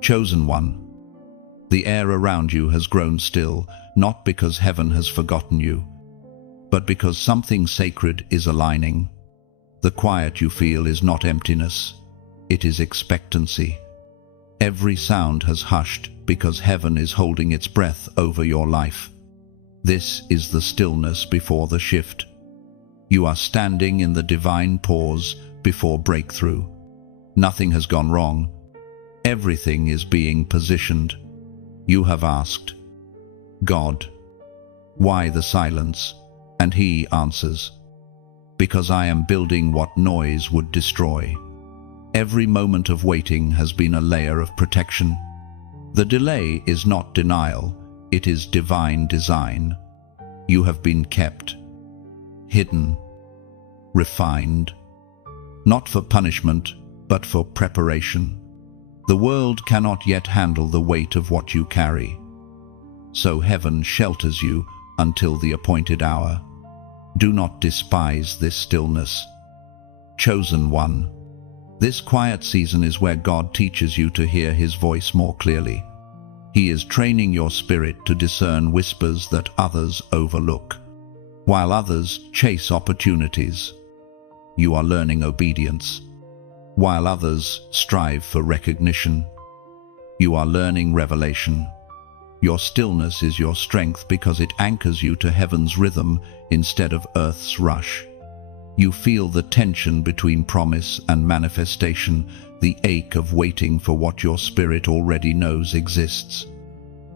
Chosen one. The air around you has grown still, not because heaven has forgotten you, but because something sacred is aligning. The quiet you feel is not emptiness, it is expectancy. Every sound has hushed because heaven is holding its breath over your life. This is the stillness before the shift. You are standing in the divine pause before breakthrough. Nothing has gone wrong. Everything is being positioned. You have asked, God, why the silence? And He answers, because I am building what noise would destroy. Every moment of waiting has been a layer of protection. The delay is not denial, it is divine design. You have been kept, hidden, refined, not for punishment, but for preparation. The world cannot yet handle the weight of what you carry. So heaven shelters you until the appointed hour. Do not despise this stillness. Chosen one. This quiet season is where God teaches you to hear His voice more clearly. He is training your spirit to discern whispers that others overlook. While others chase opportunities, you are learning obedience. While others strive for recognition, you are learning revelation. Your stillness is your strength because it anchors you to heaven's rhythm instead of earth's rush. You feel the tension between promise and manifestation, the ache of waiting for what your spirit already knows exists.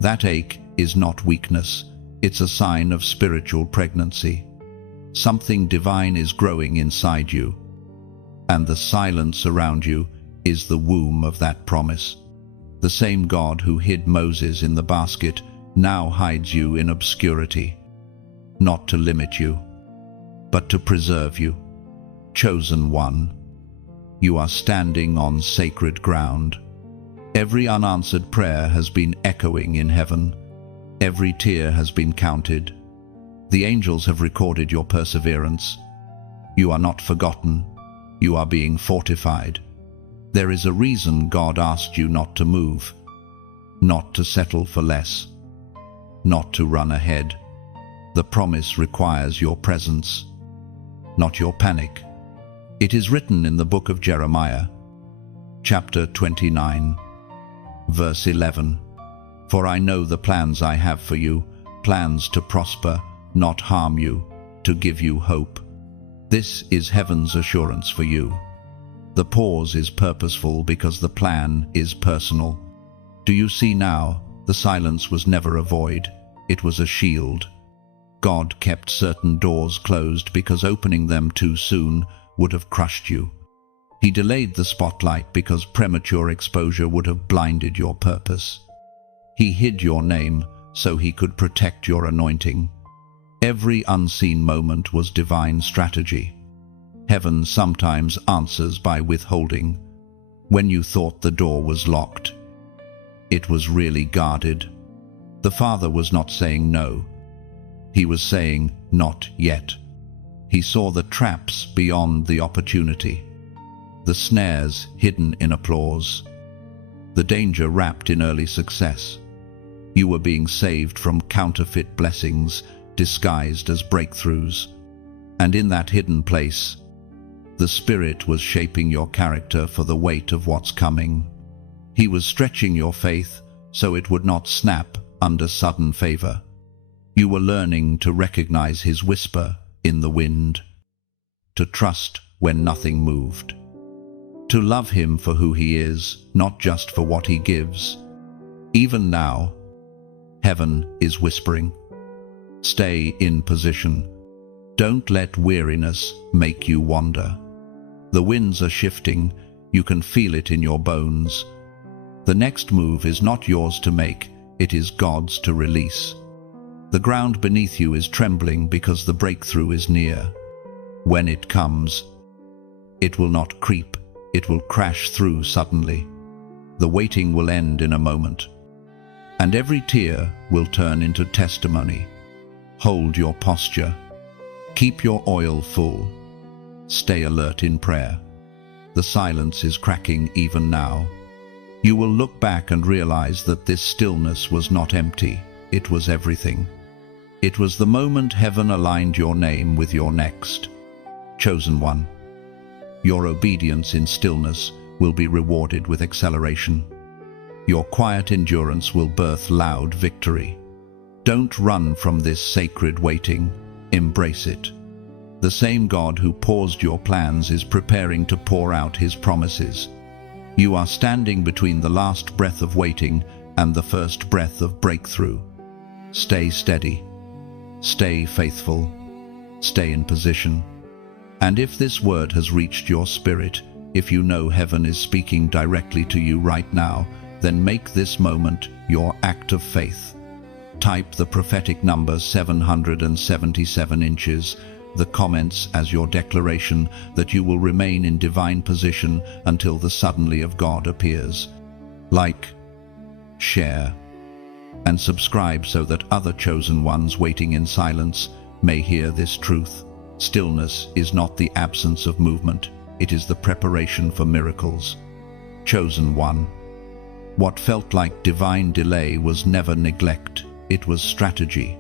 That ache is not weakness, it's a sign of spiritual pregnancy. Something divine is growing inside you, and the silence around you is the womb of that promise. The same God who hid Moses in the basket now hides you in obscurity, not to limit you, but to preserve you. Chosen one, you are standing on sacred ground. Every unanswered prayer has been echoing in heaven. Every tear has been counted. The angels have recorded your perseverance. You are not forgotten. You are being fortified. There is a reason God asked you not to move, not to settle for less, not to run ahead. The promise requires your presence, not your panic. It is written in the book of Jeremiah, chapter 29, verse 11. For I know the plans I have for you, plans to prosper, not harm you, to give you hope. This is heaven's assurance for you. The pause is purposeful because the plan is personal. Do you see now? The silence was never a void, it was a shield. God kept certain doors closed because opening them too soon would have crushed you. He delayed the spotlight because premature exposure would have blinded your purpose. He hid your name so He could protect your anointing. Every unseen moment was divine strategy. Heaven sometimes answers by withholding. When you thought the door was locked, it was really guarded. The Father was not saying no. He was saying, not yet. He saw the traps beyond the opportunity, the snares hidden in applause, the danger wrapped in early success. You were being saved from counterfeit blessings disguised as breakthroughs. And in that hidden place, the Spirit was shaping your character for the weight of what's coming. He was stretching your faith so it would not snap under sudden favor. You were learning to recognize His whisper in the wind, to trust when nothing moved, to love Him for who He is, not just for what He gives. Even now, heaven is whispering, stay in position. Don't let weariness make you wander. The winds are shifting, you can feel it in your bones. The next move is not yours to make, it is God's to release. The ground beneath you is trembling because the breakthrough is near. When it comes, it will not creep, it will crash through suddenly. The waiting will end in a moment, and every tear will turn into testimony. Hold your posture. Keep your oil full. Stay alert in prayer. The silence is cracking even now. You will look back and realize that this stillness was not empty, it was everything. It was the moment heaven aligned your name with your next. Chosen one. Your obedience in stillness will be rewarded with acceleration. Your quiet endurance will birth loud victory. Don't run from this sacred waiting, embrace it. The same God who paused your plans is preparing to pour out his promises. You are standing between the last breath of waiting and the first breath of breakthrough. Stay steady. Stay faithful. Stay in position. And if this word has reached your spirit, if you know heaven is speaking directly to you right now, then make this moment your act of faith. Type the prophetic number 777 inches, the comments as your declaration that you will remain in divine position until the suddenly of God appears. Like, share, and subscribe so that other chosen ones waiting in silence may hear this truth. Stillness is not the absence of movement, it is the preparation for miracles. Chosen one. What felt like divine delay was never neglect, it was strategy.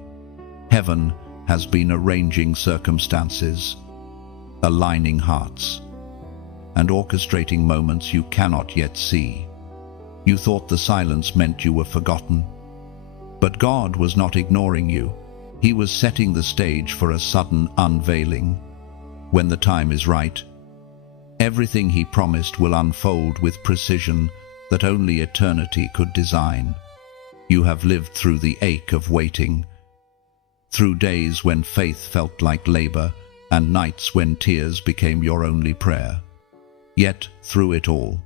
Heaven has been arranging circumstances, aligning hearts, and orchestrating moments you cannot yet see. You thought the silence meant you were forgotten. But God was not ignoring you. He was setting the stage for a sudden unveiling. When the time is right, everything he promised will unfold with precision that only eternity could design. You have lived through the ache of waiting, through days when faith felt like labor and nights when tears became your only prayer. Yet, through it all,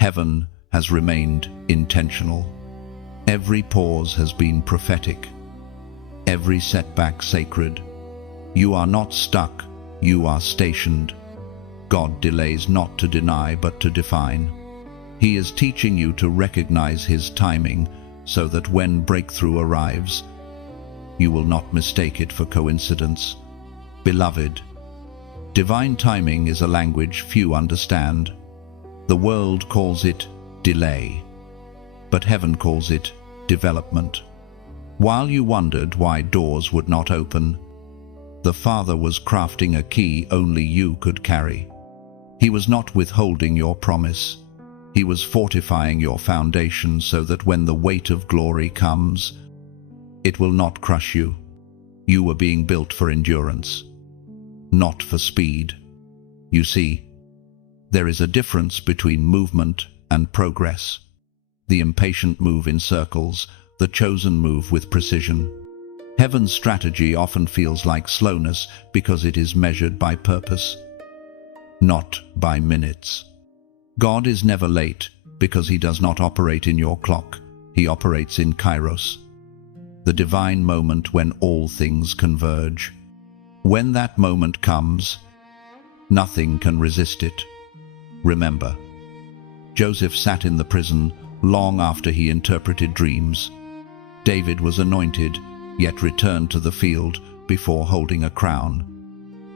heaven has remained intentional. Every pause has been prophetic, every setback sacred. You are not stuck, you are stationed. God delays not to deny but to define. He is teaching you to recognize his timing so that when breakthrough arrives, you will not mistake it for coincidence. Beloved, divine timing is a language few understand. The world calls it delay, but heaven calls it development. While you wondered why doors would not open, the Father was crafting a key only you could carry. He was not withholding your promise. He was fortifying your foundation so that when the weight of glory comes, it will not crush you. You were being built for endurance, not for speed. You see, there is a difference between movement and progress. The impatient move in circles, the chosen move with precision. Heaven's strategy often feels like slowness because it is measured by purpose, not by minutes. God is never late because he does not operate in your clock. He operates in kairos, the divine moment when all things converge. When that moment comes, nothing can resist it. Remember, Joseph sat in the prison long after he interpreted dreams. David was anointed, yet returned to the field before holding a crown.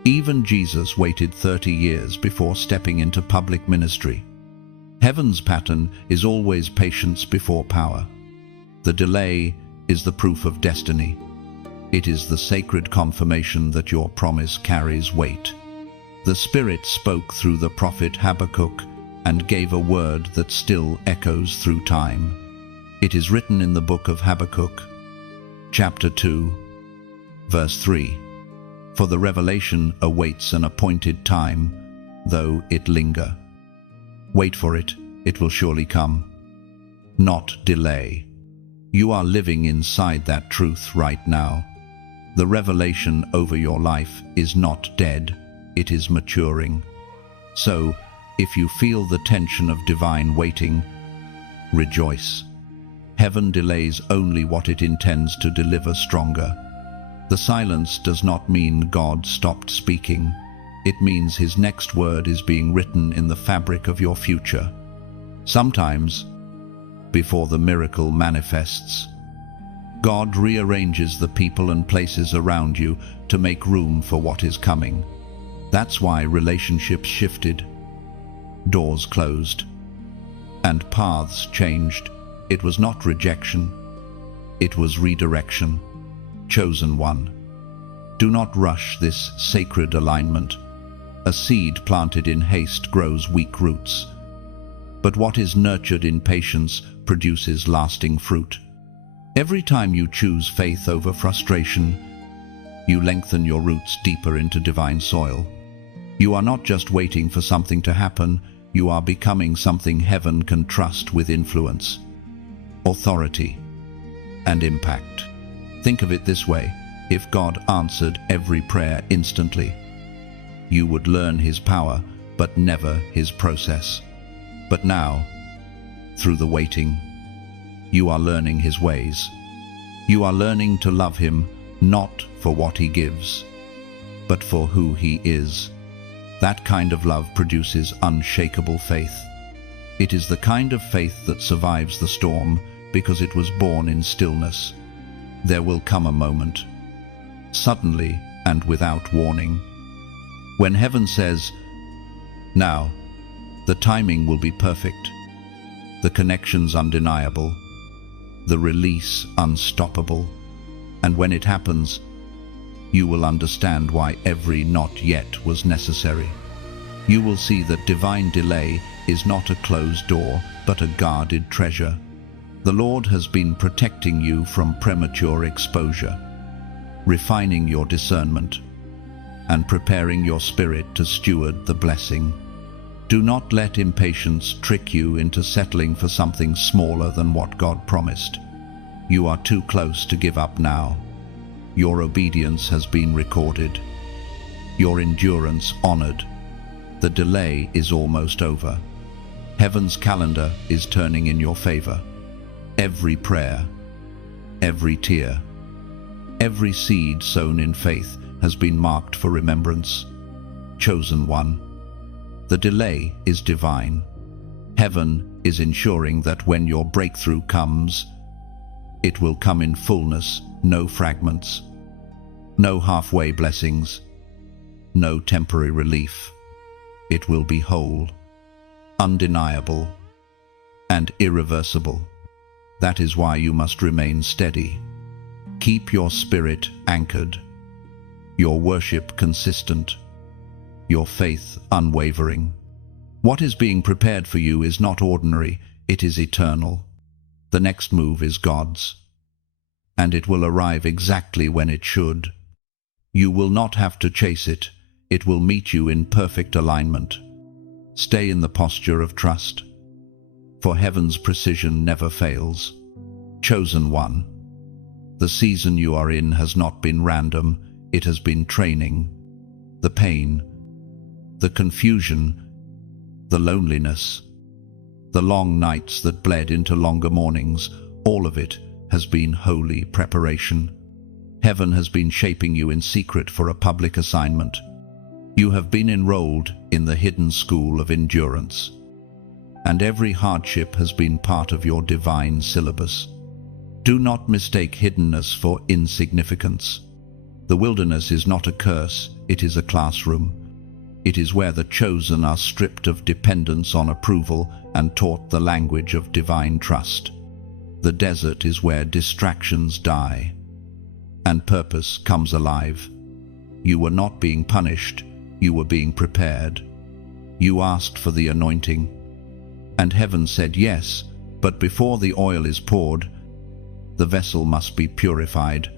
Even Jesus waited 30 years before stepping into public ministry. Heaven's pattern is always patience before power. The delay is the proof of destiny. It is the sacred confirmation that your promise carries weight. The Spirit spoke through the prophet Habakkuk and gave a word that still echoes through time. It is written in the book of Habakkuk, chapter 2, verse 3. For the revelation awaits an appointed time, though it linger. Wait for it, it will surely come. Not delay. You are living inside that truth right now. The revelation over your life is not dead, it is maturing. So, if you feel the tension of divine waiting, rejoice. Heaven delays only what it intends to deliver stronger. The silence does not mean God stopped speaking. It means his next word is being written in the fabric of your future. Sometimes, before the miracle manifests, God rearranges the people and places around you to make room for what is coming. That's why relationships shifted, doors closed, and paths changed. It was not rejection, it was redirection. Chosen one, do not rush this sacred alignment. A seed planted in haste grows weak roots, but what is nurtured in patience produces lasting fruit. Every time you choose faith over frustration, you lengthen your roots deeper into divine soil. You are not just waiting for something to happen, you are becoming something heaven can trust with influence, authority, and impact. Think of it this way: if God answered every prayer instantly, you would learn His power, but never His process. But now, through the waiting, you are learning His ways. You are learning to love Him, not for what He gives, but for who He is. That kind of love produces unshakable faith. It is the kind of faith that survives the storm because it was born in stillness. There will come a moment, suddenly and without warning, when heaven says, "Now," the timing will be perfect, the connections undeniable, the release unstoppable. And when it happens, you will understand why every not yet was necessary. You will see that divine delay is not a closed door, but a guarded treasure. The Lord has been protecting you from premature exposure, refining your discernment, and preparing your spirit to steward the blessing. Do not let impatience trick you into settling for something smaller than what God promised. You are too close to give up now. Your obedience has been recorded, your endurance honored. The delay is almost over. Heaven's calendar is turning in your favor. Every prayer, every tear, every seed sown in faith has been marked for remembrance. Chosen one, the delay is divine. Heaven is ensuring that when your breakthrough comes, it will come in fullness, no fragments, no halfway blessings, no temporary relief. It will be whole, undeniable, and irreversible. That is why you must remain steady. Keep your spirit anchored, your worship consistent, your faith unwavering. What is being prepared for you is not ordinary, it is eternal. The next move is God's, and it will arrive exactly when it should. You will not have to chase it, it will meet you in perfect alignment. Stay in the posture of trust, for heaven's precision never fails. Chosen one, the season you are in has not been random, it has been training. The pain, the confusion, the loneliness, the long nights that bled into longer mornings, all of it has been holy preparation. Heaven has been shaping you in secret for a public assignment. You have been enrolled in the hidden school of endurance, and every hardship has been part of your divine syllabus. Do not mistake hiddenness for insignificance. The wilderness is not a curse, it is a classroom. It is where the chosen are stripped of dependence on approval and taught the language of divine trust. The desert is where distractions die and purpose comes alive. You were not being punished, you were being prepared. You asked for the anointing, and heaven said yes, but before the oil is poured, the vessel must be purified.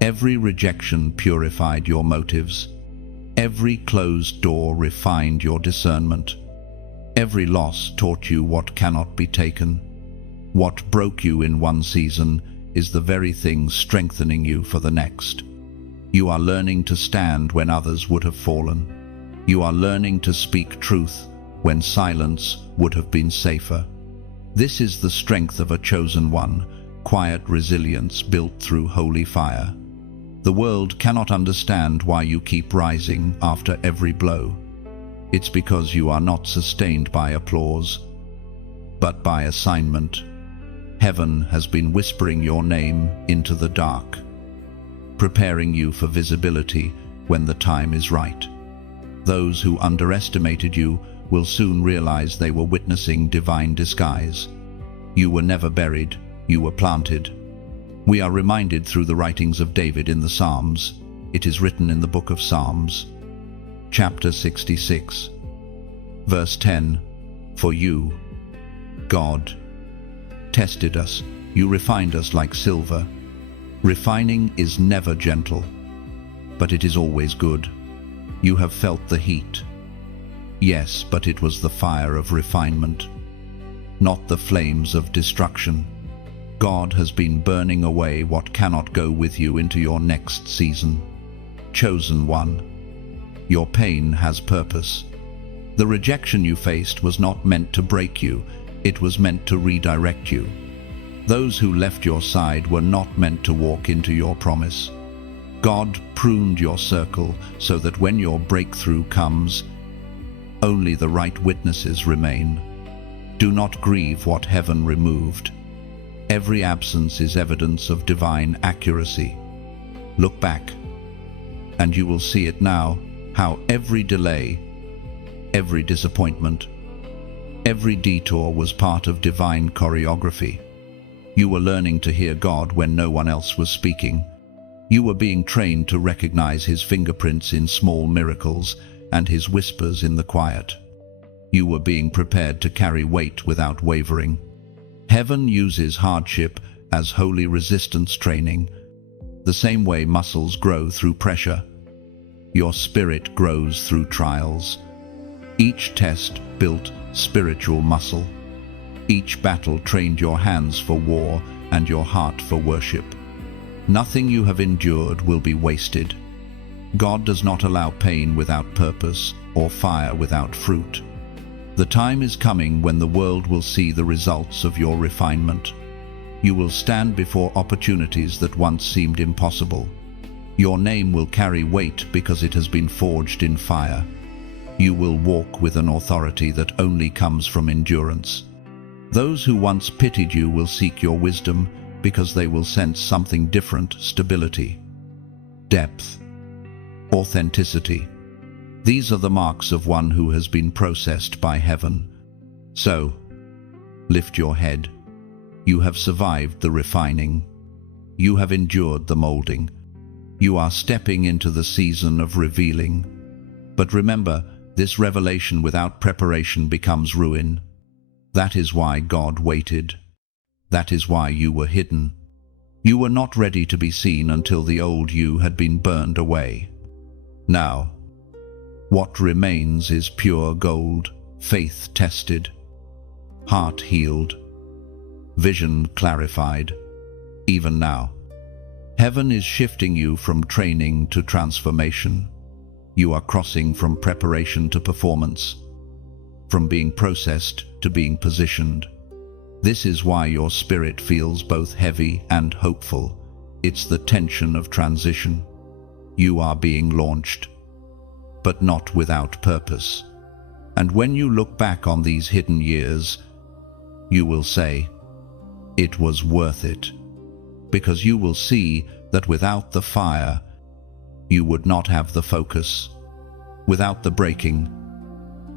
Every rejection purified your motives. Every closed door refined your discernment. Every loss taught you what cannot be taken. What broke you in one season is the very thing strengthening you for the next. You are learning to stand when others would have fallen. You are learning to speak truth when silence would have been safer. This is the strength of a chosen one, quiet resilience built through holy fire. The world cannot understand why you keep rising after every blow. It's because you are not sustained by applause, but by assignment. Heaven has been whispering your name into the dark, preparing you for visibility when the time is right. Those who underestimated you will soon realize they were witnessing divine disguise. You were never buried, you were planted. We are reminded through the writings of David in the Psalms. It is written in the book of Psalms, chapter 66, verse 10, "For you, God, tested us, you refined us like silver." Refining is never gentle, but it is always good. You have felt the heat. Yes, but it was the fire of refinement, not the flames of destruction. God has been burning away what cannot go with you into your next season. Chosen one, your pain has purpose. The rejection you faced was not meant to break you, it was meant to redirect you. Those who left your side were not meant to walk into your promise. God pruned your circle so that when your breakthrough comes, only the right witnesses remain. Do not grieve what heaven removed. Every absence is evidence of divine accuracy. Look back, and you will see it now, how every delay, every disappointment, every detour was part of divine choreography. You were learning to hear God when no one else was speaking. You were being trained to recognize His fingerprints in small miracles and His whispers in the quiet. You were being prepared to carry weight without wavering. Heaven uses hardship as holy resistance training, the same way muscles grow through pressure. Your spirit grows through trials. Each test built spiritual muscle. Each battle trained your hands for war and your heart for worship. Nothing you have endured will be wasted. God does not allow pain without purpose or fire without fruit. The time is coming when the world will see the results of your refinement. You will stand before opportunities that once seemed impossible. Your name will carry weight because it has been forged in fire. You will walk with an authority that only comes from endurance. Those who once pitied you will seek your wisdom because they will sense something different: stability, depth, authenticity. These are the marks of one who has been processed by heaven. So, lift your head. You have survived the refining. You have endured the molding. You are stepping into the season of revealing. But remember, this revelation without preparation becomes ruin. That is why God waited. That is why you were hidden. You were not ready to be seen until the old you had been burned away. Now, what remains is pure gold, faith tested, heart healed, vision clarified. Even now, heaven is shifting you from training to transformation. You are crossing from preparation to performance, from being processed to being positioned. This is why your spirit feels both heavy and hopeful. It's the tension of transition. You are being launched, but not without purpose. And when you look back on these hidden years, you will say, it was worth it, because you will see that without the fire, you would not have the focus. Without the breaking,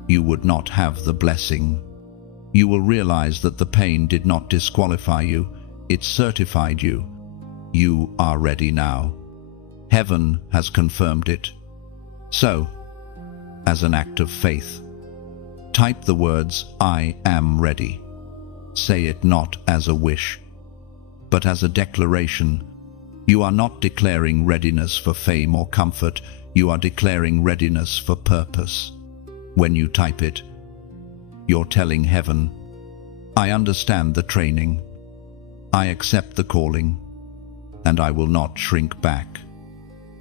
you would not have the blessing. You will realize that the pain did not disqualify you, it certified you. You are ready now. Heaven has confirmed it. So, as an act of faith, type the words, "I am ready." Say it not as a wish, but as a declaration. You are not declaring readiness for fame or comfort, you are declaring readiness for purpose. When you type it, you're telling heaven, I understand the training, I accept the calling, and I will not shrink back.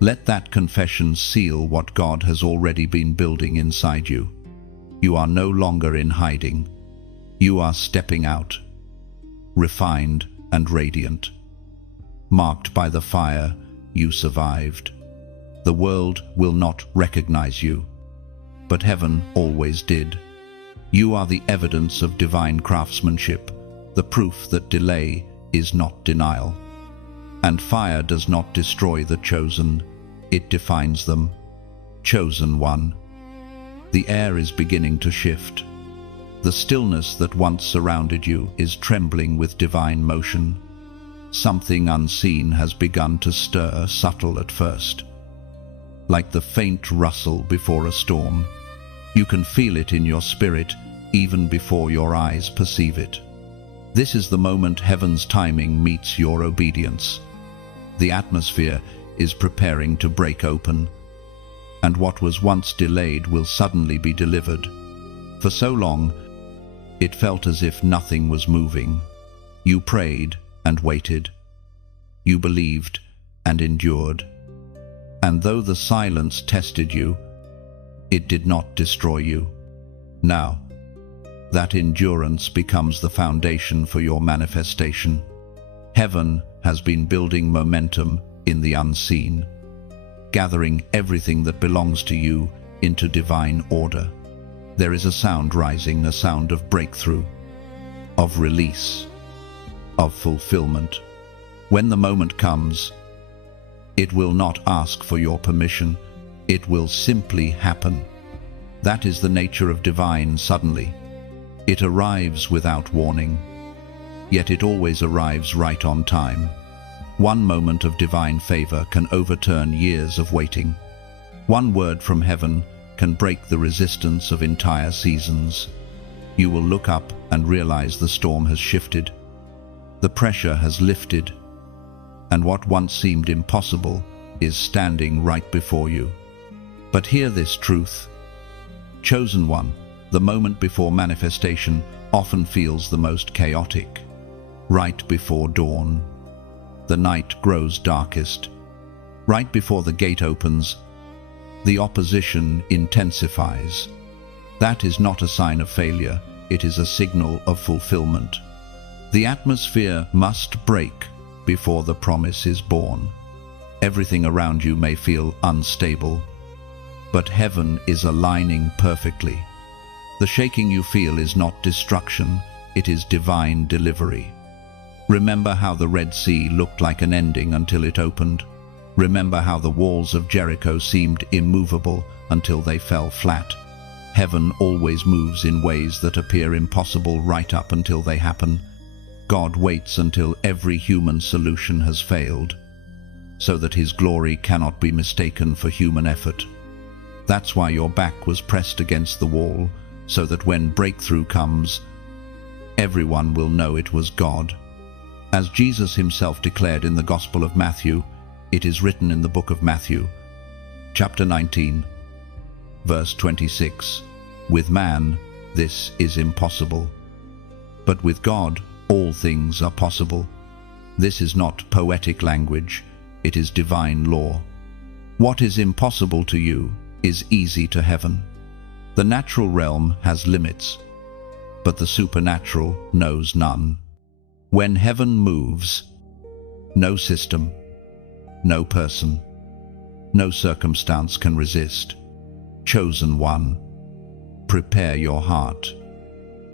Let that confession seal what God has already been building inside you. You are no longer in hiding. You are stepping out, refined and radiant. Marked by the fire, you survived. The world will not recognize you, but heaven always did. You are the evidence of divine craftsmanship, the proof that delay is not denial. And fire does not destroy the chosen, it defines them. Chosen one. The air is beginning to shift. The stillness that once surrounded you is trembling with divine motion. Something unseen has begun to stir, subtle at first. Like the faint rustle before a storm. You can feel it in your spirit even before your eyes perceive it. This is the moment heaven's timing meets your obedience. The atmosphere is preparing to break open, and what was once delayed will suddenly be delivered. For so long, it felt as if nothing was moving. You prayed and waited. You believed and endured. And though the silence tested you, it did not destroy you. Now, that endurance becomes the foundation for your manifestation. Heaven has been building momentum in the unseen, gathering everything that belongs to you into divine order. There is a sound rising, a sound of breakthrough, of release, of fulfillment. When the moment comes, it will not ask for your permission. It will simply happen. That is the nature of divine suddenly. It arrives without warning, yet it always arrives right on time. One moment of divine favor can overturn years of waiting. One word from heaven can break the resistance of entire seasons. You will look up and realize the storm has shifted. The pressure has lifted, and what once seemed impossible is standing right before you. But hear this truth. Chosen one, the moment before manifestation often feels the most chaotic. Right before dawn, the night grows darkest. Right before the gate opens, the opposition intensifies. That is not a sign of failure, it is a signal of fulfillment. The atmosphere must break before the promise is born. Everything around you may feel unstable, but heaven is aligning perfectly. The shaking you feel is not destruction, it is divine delivery. Remember how the Red Sea looked like an ending until it opened. Remember how the walls of Jericho seemed immovable until they fell flat. Heaven always moves in ways that appear impossible right up until they happen. God waits until every human solution has failed, so that His glory cannot be mistaken for human effort. That's why your back was pressed against the wall, so that when breakthrough comes, everyone will know it was God. As Jesus Himself declared in the Gospel of Matthew, it is written in the book of Matthew, chapter 19, verse 26, "With man, this is impossible, but with God, all things are possible." This is not poetic language, it is divine law. What is impossible to you is easy to heaven. The natural realm has limits, but the supernatural knows none. When heaven moves, no system, no person, no circumstance can resist. Chosen one, prepare your heart,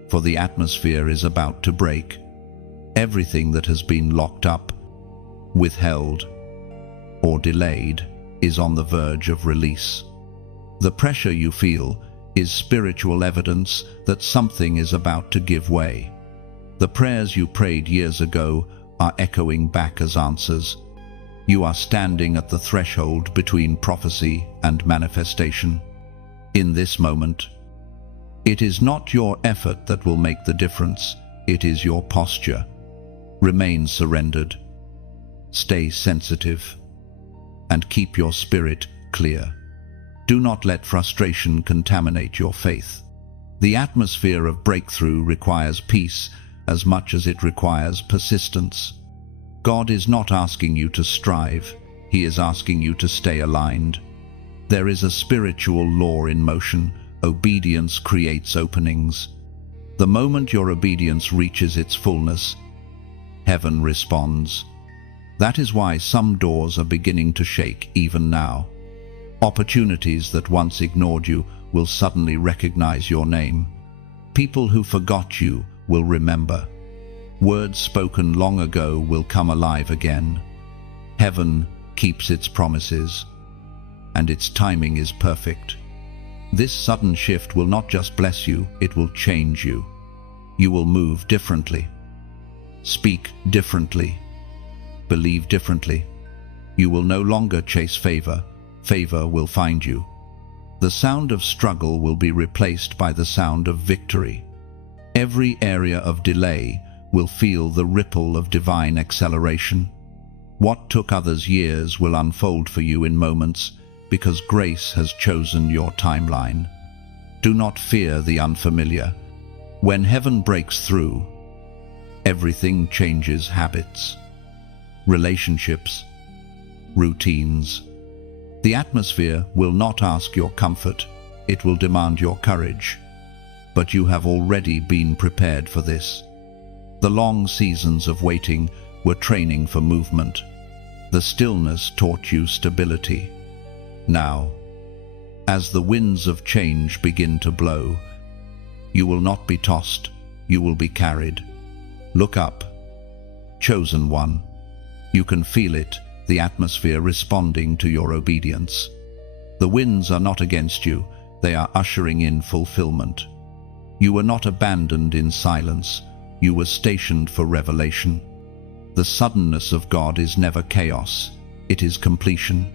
for the atmosphere is about to break. Everything that has been locked up, withheld, or delayed is on the verge of release. The pressure you feel is spiritual evidence that something is about to give way. The prayers you prayed years ago are echoing back as answers. You are standing at the threshold between prophecy and manifestation. In this moment, it is not your effort that will make the difference, it is your posture. Remain surrendered, stay sensitive, and keep your spirit clear. Do not let frustration contaminate your faith. The atmosphere of breakthrough requires peace as much as it requires persistence. God is not asking you to strive, He is asking you to stay aligned. There is a spiritual law in motion. Obedience creates openings. The moment your obedience reaches its fullness, heaven responds. That is why some doors are beginning to shake even now. Opportunities that once ignored you will suddenly recognize your name. People who forgot you will remember. Words spoken long ago will come alive again. Heaven keeps its promises, and its timing is perfect. This sudden shift will not just bless you, it will change you. You will move differently, speak differently, believe differently. You will no longer chase favor. Favor will find you. The sound of struggle will be replaced by the sound of victory. Every area of delay will feel the ripple of divine acceleration. What took others years will unfold for you in moments, because grace has chosen your timeline. Do not fear the unfamiliar. When heaven breaks through, everything changes: habits, relationships, routines. The atmosphere will not ask your comfort, it will demand your courage. But you have already been prepared for this. The long seasons of waiting were training for movement. The stillness taught you stability. Now, as the winds of change begin to blow, you will not be tossed, you will be carried. Look up, chosen one. You can feel it, the atmosphere responding to your obedience. The winds are not against you, they are ushering in fulfillment. You were not abandoned in silence, you were stationed for revelation. The suddenness of God is never chaos, it is completion.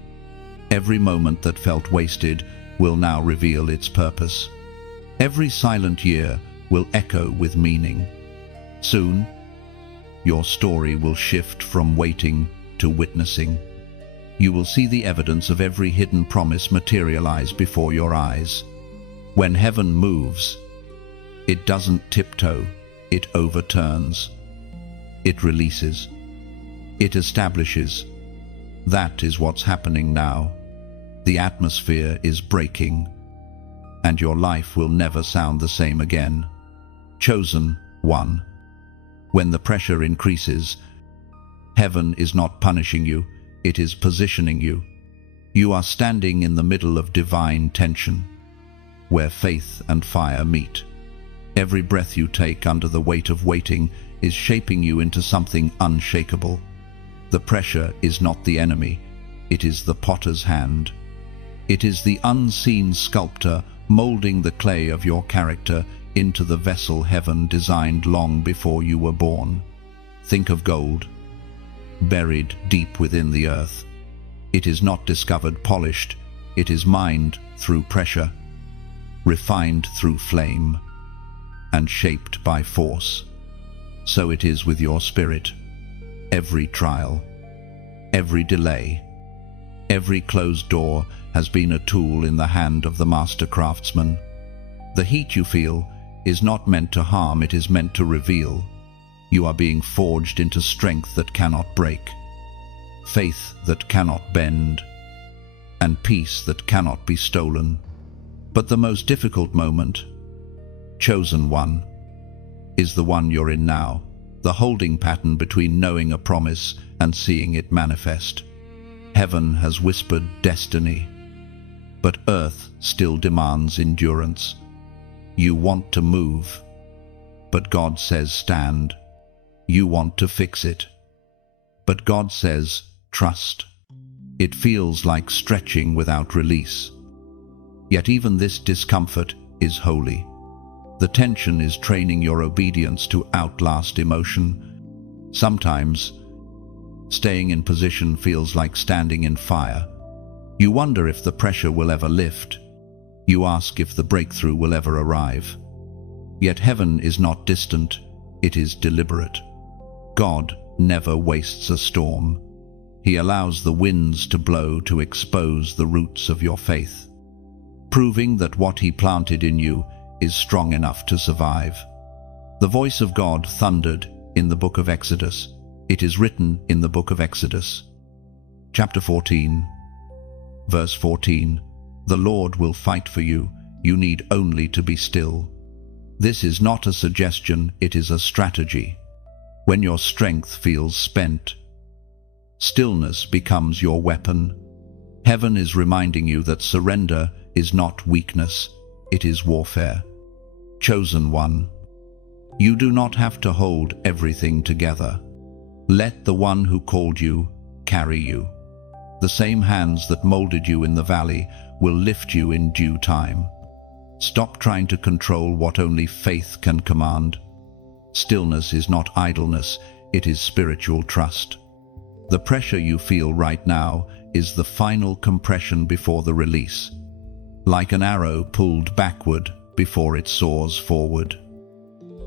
Every moment that felt wasted will now reveal its purpose. Every silent year will echo with meaning. Soon, your story will shift from waiting to witnessing. You will see the evidence of every hidden promise materialize before your eyes. When heaven moves, it doesn't tiptoe, it overturns. It releases. It establishes. That is what's happening now. The atmosphere is breaking, and your life will never sound the same again. Chosen one. When the pressure increases, heaven is not punishing you, it is positioning you. You are standing in the middle of divine tension, where faith and fire meet. Every breath you take under the weight of waiting is shaping you into something unshakable. The pressure is not the enemy, it is the potter's hand. It is the unseen sculptor molding the clay of your character into the vessel heaven designed long before you were born. Think of gold, buried deep within the earth. It is not discovered polished, it is mined through pressure, refined through flame, and shaped by force. So it is with your spirit. Every trial, every delay, every closed door has been a tool in the hand of the master craftsman. The heat you feel is not meant to harm, it is meant to reveal. You are being forged into strength that cannot break, faith that cannot bend, and peace that cannot be stolen. But the most difficult moment, chosen one, is the one you're in now, the holding pattern between knowing a promise and seeing it manifest. Heaven has whispered destiny, but earth still demands endurance. You want to move, but God says stand. You want to fix it, but God says trust. It feels like stretching without release. Yet even this discomfort is holy. The tension is training your obedience to outlast emotion. Sometimes, staying in position feels like standing in fire. You wonder if the pressure will ever lift. You ask if the breakthrough will ever arrive. Yet heaven is not distant, it is deliberate. God never wastes a storm. He allows the winds to blow to expose the roots of your faith, proving that what He planted in you is strong enough to survive. The voice of God thundered in the book of Exodus. It is written in the book of Exodus, chapter 14, verse 14. The Lord will fight for you. You need only to be still. This is not a suggestion, it is a strategy. When your strength feels spent, stillness becomes your weapon. Heaven is reminding you that surrender is not weakness, it is warfare. Chosen one, you do not have to hold everything together. Let the one who called you carry you. The same hands that molded you in the valley will lift you in due time. Stop trying to control what only faith can command. Stillness is not idleness, it is spiritual trust. The pressure you feel right now is the final compression before the release, like an arrow pulled backward before it soars forward.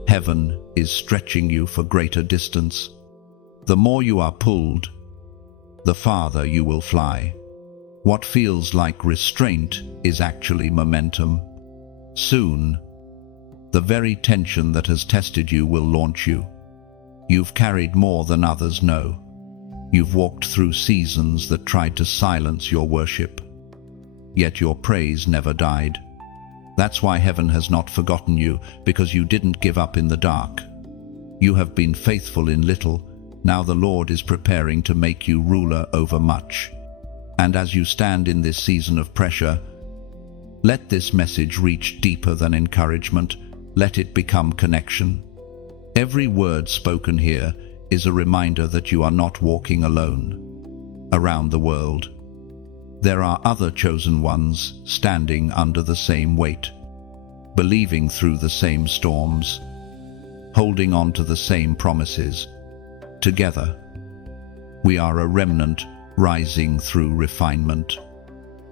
Heaven is stretching you for greater distance. The more you are pulled, the farther you will fly. What feels like restraint is actually momentum. Soon, the very tension that has tested you will launch you. You've carried more than others know. You've walked through seasons that tried to silence your worship. Yet your praise never died. That's why heaven has not forgotten you, because you didn't give up in the dark. You have been faithful in little. Now the Lord is preparing to make you ruler over much. And as you stand in this season of pressure, let this message reach deeper than encouragement. Let it become connection. Every word spoken here is a reminder that you are not walking alone. Around the world, there are other chosen ones standing under the same weight, believing through the same storms, holding on to the same promises. Together, we are a remnant rising through refinement.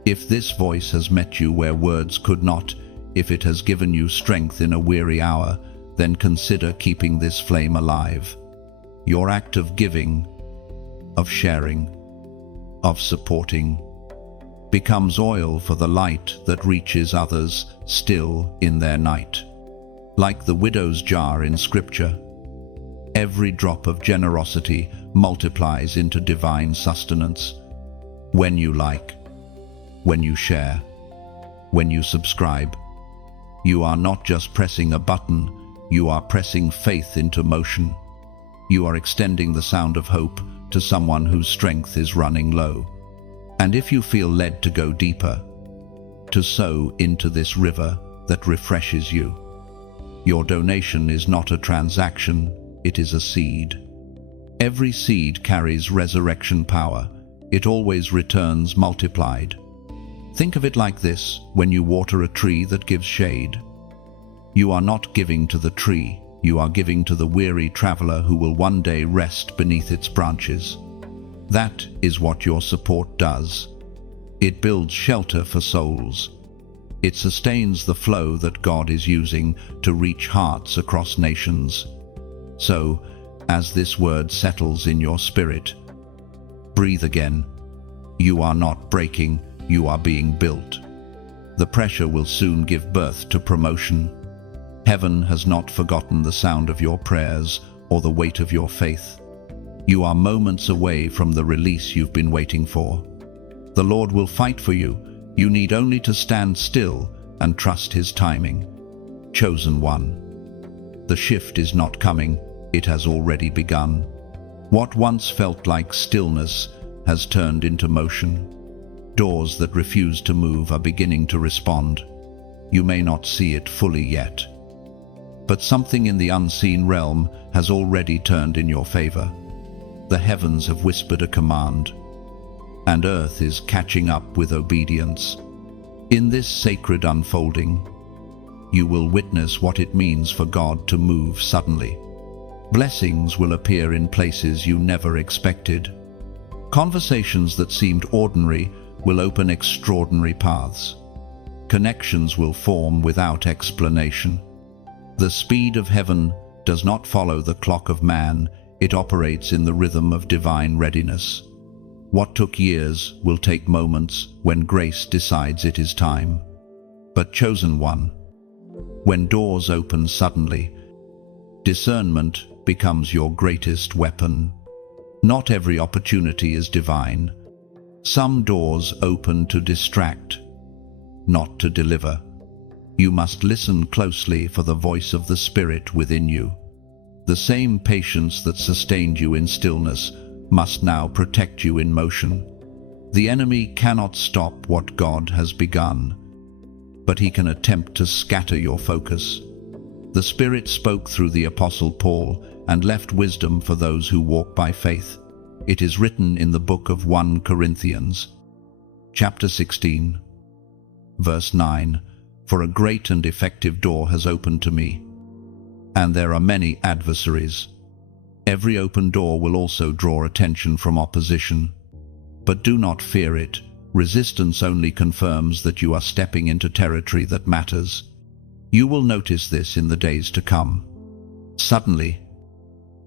If this voice has met you where words could not, if it has given you strength in a weary hour, then consider keeping this flame alive. Your act of giving, of sharing, of supporting, becomes oil for the light that reaches others still in their night. Like the widow's jar in Scripture, every drop of generosity multiplies into divine sustenance. When you like, when you share, when you subscribe, you are not just pressing a button, you are pressing faith into motion. You are extending the sound of hope to someone whose strength is running low. And if you feel led to go deeper, to sow into this river that refreshes you, your donation is not a transaction, it is a seed. Every seed carries resurrection power. It always returns multiplied. Think of it like this: when you water a tree that gives shade, you are not giving to the tree, you are giving to the weary traveler who will one day rest beneath its branches. That is what your support does. It builds shelter for souls. It sustains the flow that God is using to reach hearts across nations. So, as this word settles in your spirit, breathe again. You are not breaking, you are being built. The pressure will soon give birth to promotion. Heaven has not forgotten the sound of your prayers or the weight of your faith. You are moments away from the release you've been waiting for. The Lord will fight for you. You need only to stand still and trust His timing. Chosen one. The shift is not coming, it has already begun. What once felt like stillness has turned into motion. Doors that refused to move are beginning to respond. You may not see it fully yet, but something in the unseen realm has already turned in your favor. The heavens have whispered a command, and earth is catching up with obedience. In this sacred unfolding, you will witness what it means for God to move suddenly. Blessings will appear in places you never expected. Conversations that seemed ordinary will open extraordinary paths. Connections will form without explanation. The speed of heaven does not follow the clock of man, it operates in the rhythm of divine readiness. What took years will take moments when grace decides it is time. But chosen one, when doors open suddenly, discernment becomes your greatest weapon. Not every opportunity is divine. Some doors open to distract, not to deliver. You must listen closely for the voice of the Spirit within you. The same patience that sustained you in stillness must now protect you in motion. The enemy cannot stop what God has begun, but he can attempt to scatter your focus. The Spirit spoke through the Apostle Paul and left wisdom for those who walk by faith. It is written in the book of 1 Corinthians, chapter 16, verse 9, for a great and effective door has opened to me, and there are many adversaries. Every open door will also draw attention from opposition. But do not fear it. Resistance only confirms that you are stepping into territory that matters. You will notice this in the days to come. Suddenly,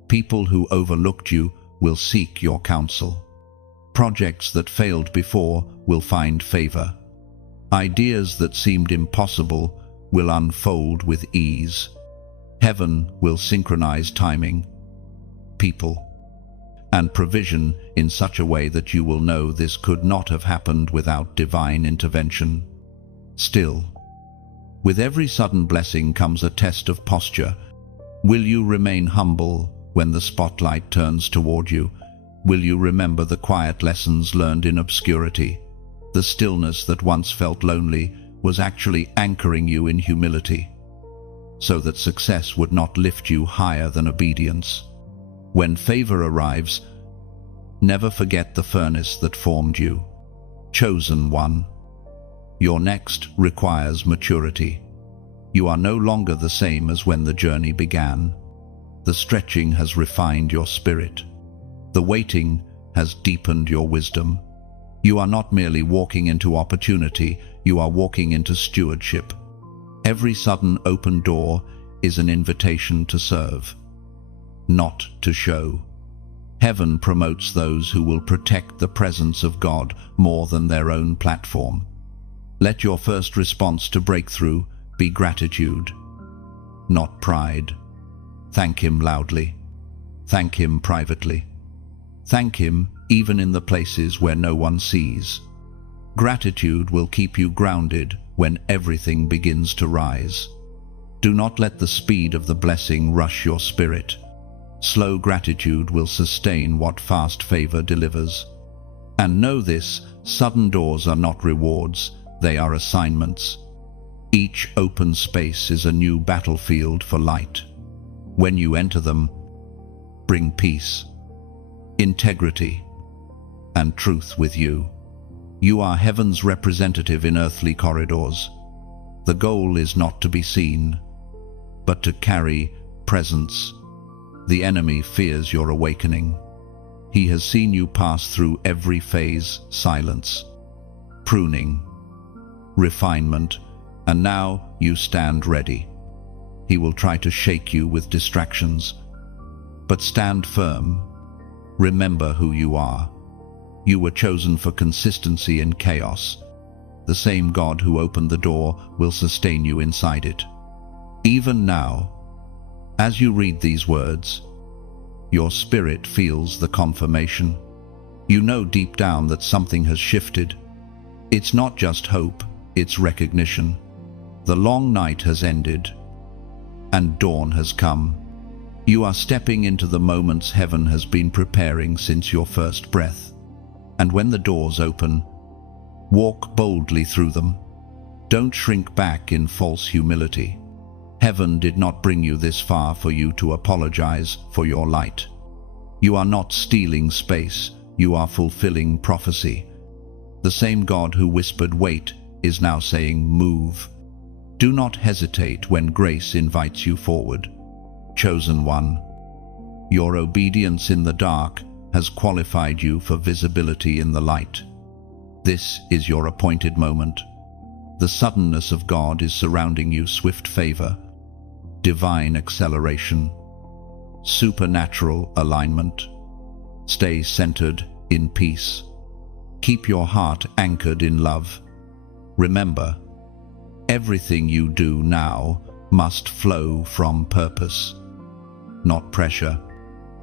people who overlooked you will seek your counsel. Projects that failed before will find favor. Ideas that seemed impossible will unfold with ease. Heaven will synchronize timing, people, and provision in such a way that you will know this could not have happened without divine intervention. Still, with every sudden blessing comes a test of posture. Will you remain humble when the spotlight turns toward you? Will you remember the quiet lessons learned in obscurity? The stillness that once felt lonely was actually anchoring you in humility, so that success would not lift you higher than obedience. When favor arrives, never forget the furnace that formed you. Chosen one, your next requires maturity. You are no longer the same as when the journey began. The stretching has refined your spirit. The waiting has deepened your wisdom. You are not merely walking into opportunity, you are walking into stewardship. Every sudden open door is an invitation to serve, not to show. Heaven promotes those who will protect the presence of God more than their own platform. Let your first response to breakthrough be gratitude, not pride. Thank Him loudly. Thank Him privately. Thank Him even in the places where no one sees. Gratitude will keep you grounded when everything begins to rise. Do not let the speed of the blessing rush your spirit. Slow gratitude will sustain what fast favor delivers. And know this, sudden doors are not rewards, they are assignments. Each open space is a new battlefield for light. When you enter them, bring peace, integrity, and truth with you. You are heaven's representative in earthly corridors. The goal is not to be seen, but to carry presence. The enemy fears your awakening. He has seen you pass through every phase: silence, pruning, refinement, and now you stand ready. He will try to shake you with distractions, but stand firm. Remember who you are. You were chosen for consistency in chaos. The same God who opened the door will sustain you inside it. Even now, as you read these words, your spirit feels the confirmation. You know deep down that something has shifted. It's not just hope, it's recognition. The long night has ended, and dawn has come. You are stepping into the moments heaven has been preparing since your first breath. And when the doors open, walk boldly through them. Don't shrink back in false humility. Heaven did not bring you this far for you to apologize for your light. You are not stealing space, you are fulfilling prophecy. The same God who whispered wait is now saying move. Do not hesitate when grace invites you forward. Chosen one, your obedience in the dark has qualified you for visibility in the light. This is your appointed moment. The suddenness of God is surrounding you: swift favor, divine acceleration, supernatural alignment. Stay centered in peace. Keep your heart anchored in love. Remember, everything you do now must flow from purpose, not pressure.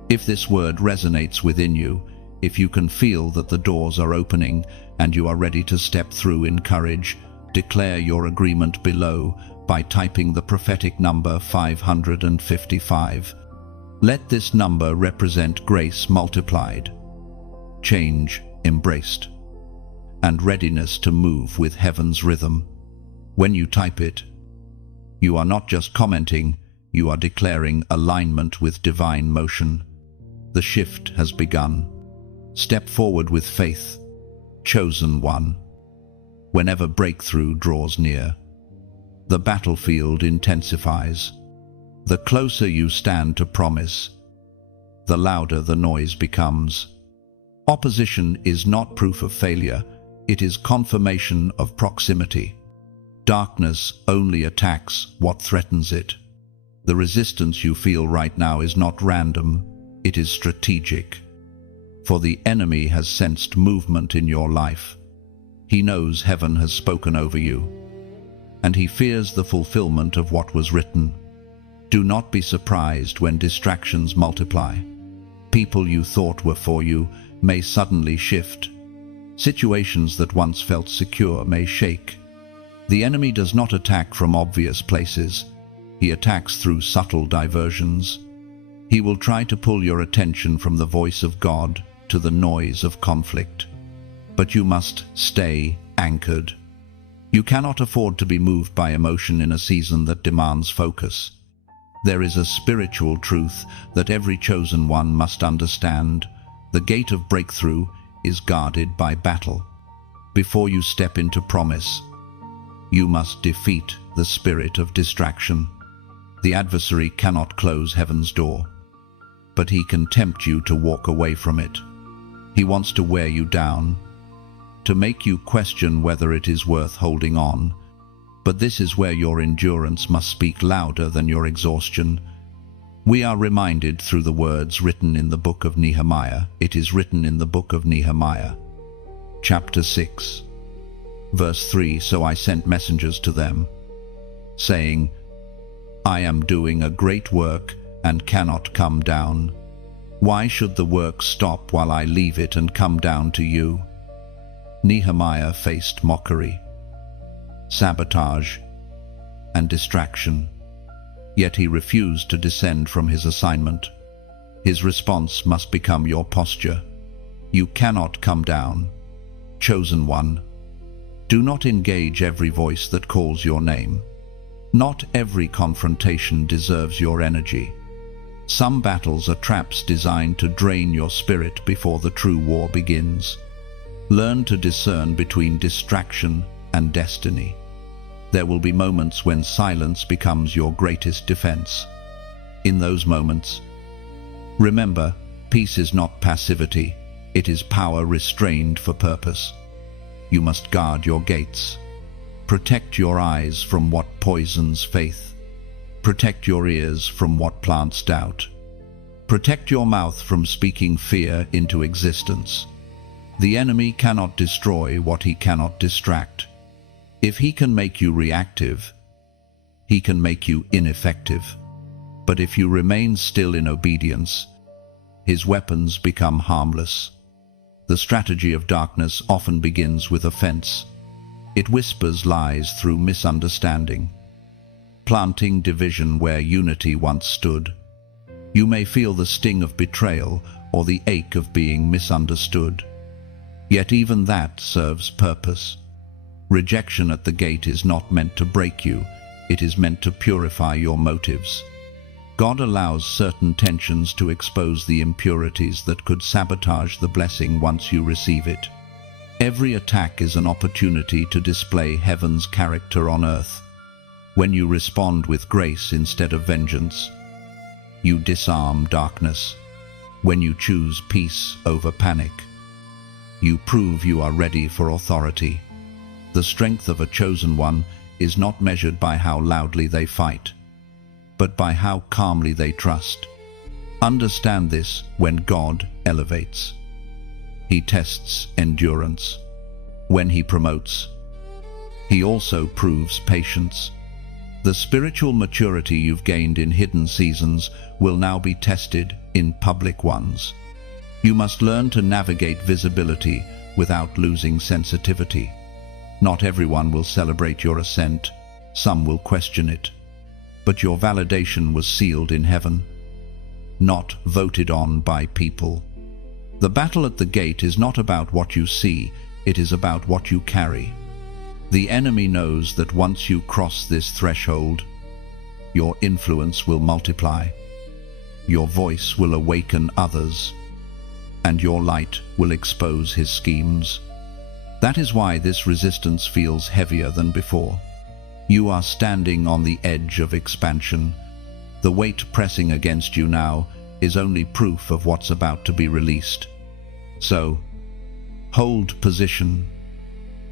If this word resonates within you, if you can feel that the doors are opening and you are ready to step through in courage, declare your agreement below by typing the prophetic number 555. Let this number represent grace multiplied, change embraced, and readiness to move with heaven's rhythm. When you type it, you are not just commenting, you are declaring alignment with divine motion. The shift has begun. Step forward with faith, chosen one. Whenever breakthrough draws near, the battlefield intensifies. The closer you stand to promise, the louder the noise becomes. Opposition is not proof of failure, it is confirmation of proximity. Darkness only attacks what threatens it. The resistance you feel right now is not random, it is strategic. For the enemy has sensed movement in your life. He knows heaven has spoken over you, and he fears the fulfillment of what was written. Do not be surprised when distractions multiply. People you thought were for you may suddenly shift. Situations that once felt secure may shake. The enemy does not attack from obvious places. He attacks through subtle diversions. He will try to pull your attention from the voice of God to the noise of conflict. But you must stay anchored. You cannot afford to be moved by emotion in a season that demands focus. There is a spiritual truth that every chosen one must understand. The gate of breakthrough is guarded by battle. Before you step into promise, you must defeat the spirit of distraction. The adversary cannot close heaven's door, but he can tempt you to walk away from it. He wants to wear you down, to make you question whether it is worth holding on. But this is where your endurance must speak louder than your exhaustion. We are reminded through the words written in the book of Nehemiah. It is written in the book of Nehemiah, chapter 6, verse 3, "So I sent messengers to them, saying, I am doing a great work and cannot come down. Why should the work stop while I leave it and come down to you?" Nehemiah faced mockery, sabotage, and distraction, yet he refused to descend from his assignment. His response must become your posture. You cannot come down. Chosen one, do not engage every voice that calls your name. Not every confrontation deserves your energy. Some battles are traps designed to drain your spirit before the true war begins. Learn to discern between distraction and destiny. There will be moments when silence becomes your greatest defense. In those moments, remember, peace is not passivity, it is power restrained for purpose. You must guard your gates. Protect your eyes from what poisons faith. Protect your ears from what plants doubt. Protect your mouth from speaking fear into existence. The enemy cannot destroy what he cannot distract. If he can make you reactive, he can make you ineffective. But if you remain still in obedience, his weapons become harmless. The strategy of darkness often begins with offense. It whispers lies through misunderstanding, planting division where unity once stood. You may feel the sting of betrayal or the ache of being misunderstood. Yet even that serves purpose. Rejection at the gate is not meant to break you, it is meant to purify your motives. God allows certain tensions to expose the impurities that could sabotage the blessing once you receive it. Every attack is an opportunity to display heaven's character on earth. When you respond with grace instead of vengeance, you disarm darkness. When you choose peace over panic, you prove you are ready for authority. The strength of a chosen one is not measured by how loudly they fight, but by how calmly they trust. Understand this: when God elevates, he tests endurance. When he promotes, he also proves patience. The spiritual maturity you've gained in hidden seasons will now be tested in public ones. You must learn to navigate visibility without losing sensitivity. Not everyone will celebrate your ascent, some will question it. But your validation was sealed in heaven, not voted on by people. The battle at the gate is not about what you see, it is about what you carry. The enemy knows that once you cross this threshold, your influence will multiply, your voice will awaken others, and your light will expose his schemes. That is why this resistance feels heavier than before. You are standing on the edge of expansion. The weight pressing against you now is only proof of what's about to be released. So, hold position.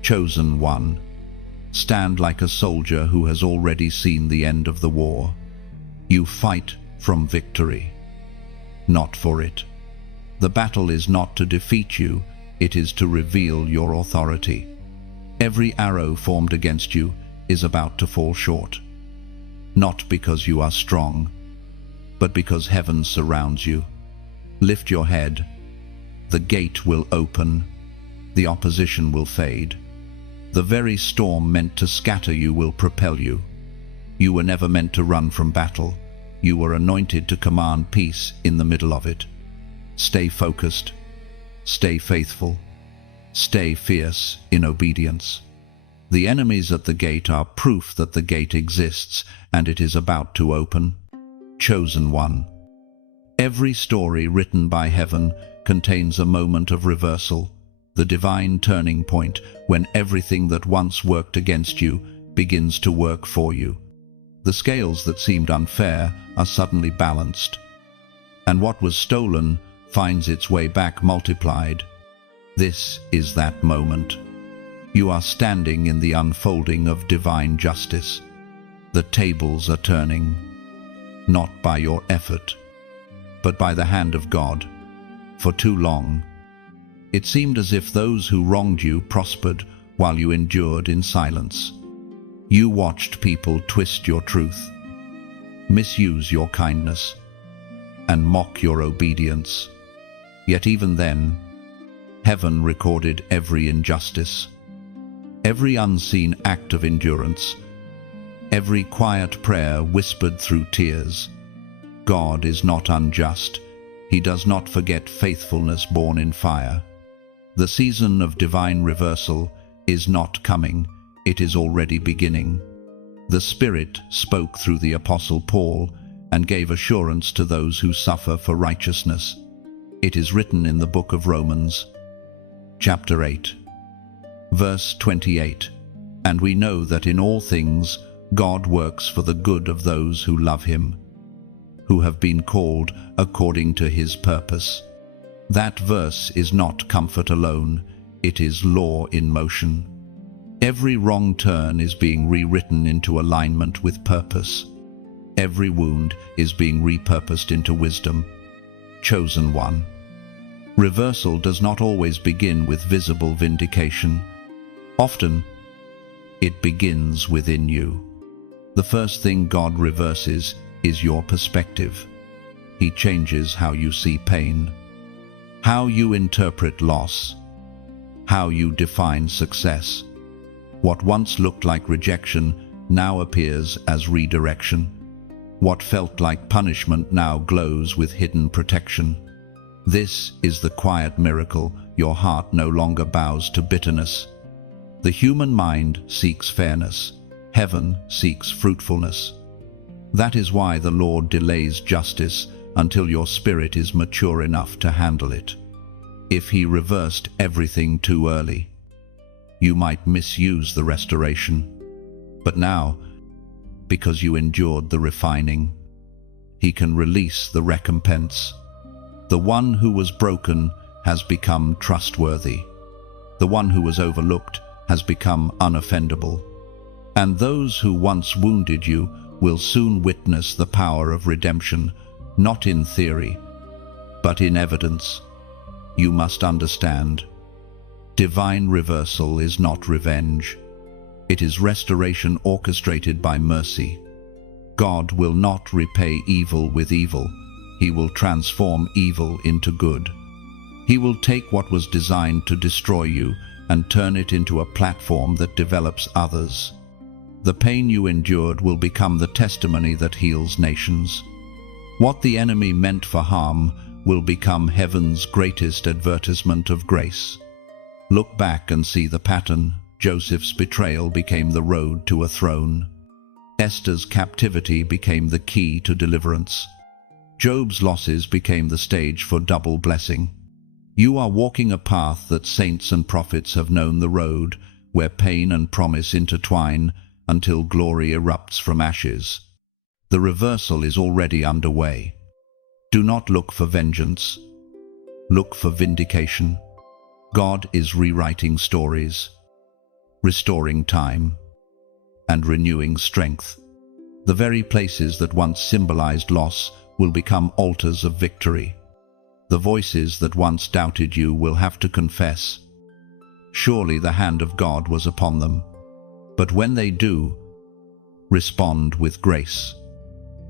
Chosen one. Stand like a soldier who has already seen the end of the war. You fight from victory, not for it. The battle is not to defeat you, it is to reveal your authority. Every arrow formed against you is about to fall short. Not because you are strong, but because heaven surrounds you. Lift your head. The gate will open. The opposition will fade. The very storm meant to scatter you will propel you. You were never meant to run from battle. You were anointed to command peace in the middle of it. Stay focused. Stay faithful. Stay fierce in obedience. The enemies at the gate are proof that the gate exists and it is about to open. Chosen one. Every story written by heaven contains a moment of reversal, the divine turning point when everything that once worked against you begins to work for you. The scales that seemed unfair are suddenly balanced, and what was stolen finds its way back multiplied. This is that moment. You are standing in the unfolding of divine justice. The tables are turning, not by your effort, but by the hand of God. For too long, it seemed as if those who wronged you prospered while you endured in silence. You watched people twist your truth, misuse your kindness, and mock your obedience. Yet even then, heaven recorded every injustice, every unseen act of endurance, every quiet prayer whispered through tears. God is not unjust. He does not forget faithfulness born in fire. The season of divine reversal is not coming, it is already beginning. The Spirit spoke through the Apostle Paul and gave assurance to those who suffer for righteousness. It is written in the book of Romans, chapter 8, verse 28, "And we know that in all things God works for the good of those who love Him, who have been called according to His purpose." That verse is not comfort alone, it is law in motion. Every wrong turn is being rewritten into alignment with purpose. Every wound is being repurposed into wisdom. Chosen one. Reversal does not always begin with visible vindication. Often, it begins within you. The first thing God reverses is your perspective. He changes how you see pain, how you interpret loss, how you define success. What once looked like rejection now appears as redirection. What felt like punishment now glows with hidden protection. This is the quiet miracle. Your heart no longer bows to bitterness. The human mind seeks fairness. Heaven seeks fruitfulness. That is why the Lord delays justice until your spirit is mature enough to handle it. If He reversed everything too early, you might misuse the restoration. But now, because you endured the refining, He can release the recompense. The one who was broken has become trustworthy. The one who was overlooked has become unoffendable. And those who once wounded you will soon witness the power of redemption, not in theory, but in evidence. You must understand, divine reversal is not revenge. It is restoration orchestrated by mercy. God will not repay evil with evil. He will transform evil into good. He will take what was designed to destroy you and turn it into a platform that develops others. The pain you endured will become the testimony that heals nations. What the enemy meant for harm will become heaven's greatest advertisement of grace. Look back and see the pattern. Joseph's betrayal became the road to a throne. Esther's captivity became the key to deliverance. Job's losses became the stage for double blessing. You are walking a path that saints and prophets have known, the road where pain and promise intertwine, until glory erupts from ashes. The reversal is already underway. Do not look for vengeance. Look for vindication. God is rewriting stories, restoring time, and renewing strength. The very places that once symbolized loss will become altars of victory. The voices that once doubted you will have to confess, surely the hand of God was upon them. But when they do, respond with grace.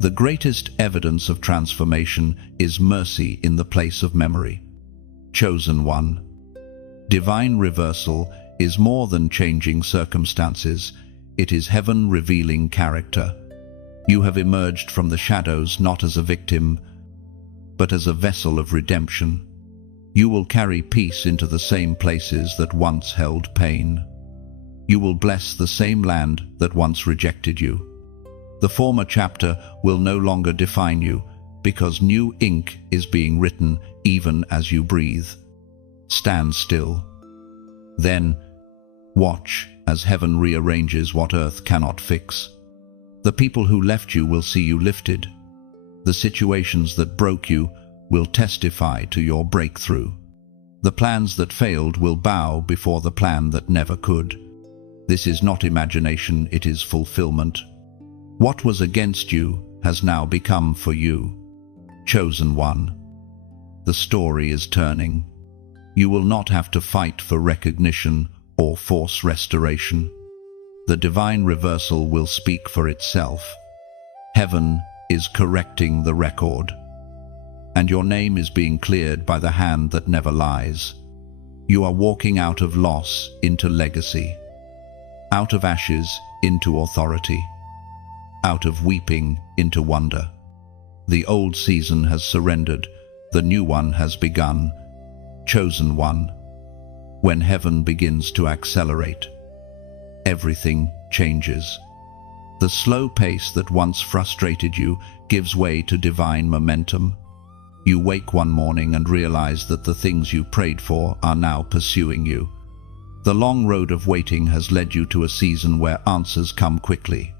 The greatest evidence of transformation is mercy in the place of memory. Chosen one. Divine reversal is more than changing circumstances. It is heaven revealing character. You have emerged from the shadows not as a victim, but as a vessel of redemption. You will carry peace into the same places that once held pain. You will bless the same land that once rejected you. The former chapter will no longer define you, because new ink is being written even as you breathe. Stand still. Then, watch as heaven rearranges what earth cannot fix. The people who left you will see you lifted. The situations that broke you will testify to your breakthrough. The plans that failed will bow before the plan that never could. This is not imagination, it is fulfillment. What was against you has now become for you. Chosen one. The story is turning. You will not have to fight for recognition or force restoration. The divine reversal will speak for itself. Heaven is correcting the record, and your name is being cleared by the hand that never lies. You are walking out of loss into legacy, out of ashes into authority, out of weeping into wonder. The old season has surrendered, the new one has begun. Chosen one. When heaven begins to accelerate, everything changes. The slow pace that once frustrated you gives way to divine momentum. You wake one morning and realize that the things you prayed for are now pursuing you. The long road of waiting has led you to a season where answers come quickly,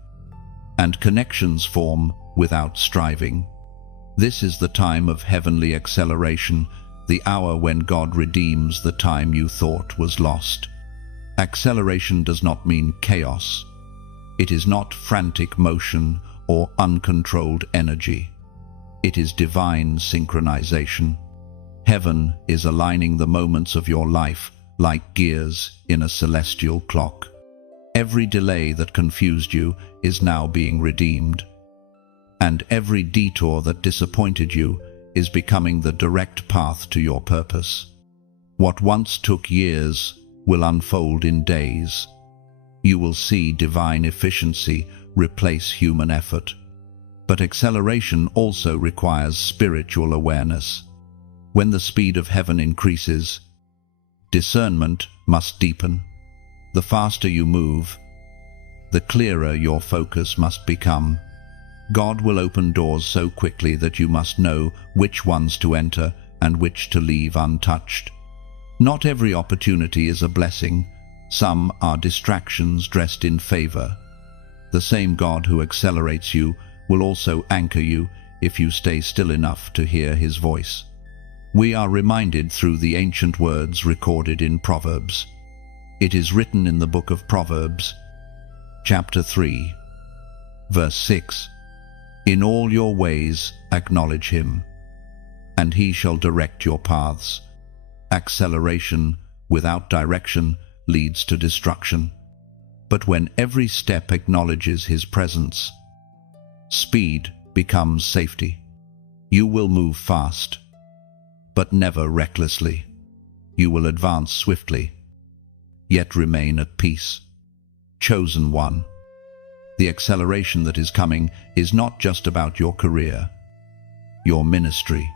and connections form without striving. This is the time of heavenly acceleration, the hour when God redeems the time you thought was lost. Acceleration does not mean chaos. It is not frantic motion or uncontrolled energy. It is divine synchronization. Heaven is aligning the moments of your life like gears in a celestial clock. Every delay that confused you is now being redeemed, and every detour that disappointed you is becoming the direct path to your purpose. What once took years will unfold in days. You will see divine efficiency replace human effort. But acceleration also requires spiritual awareness. When the speed of heaven increases, discernment must deepen. The faster you move, the clearer your focus must become. God will open doors so quickly that you must know which ones to enter and which to leave untouched. Not every opportunity is a blessing. Some are distractions dressed in favor. The same God who accelerates you will also anchor you if you stay still enough to hear his voice. We are reminded through the ancient words recorded in Proverbs. It is written in the book of Proverbs, chapter 3, verse 6, "In all your ways acknowledge him, and he shall direct your paths." Acceleration without direction leads to destruction. But when every step acknowledges his presence, speed becomes safety. You will move fast, but never recklessly. You will advance swiftly, yet remain at peace. Chosen one. The acceleration that is coming is not just about your career, your ministry,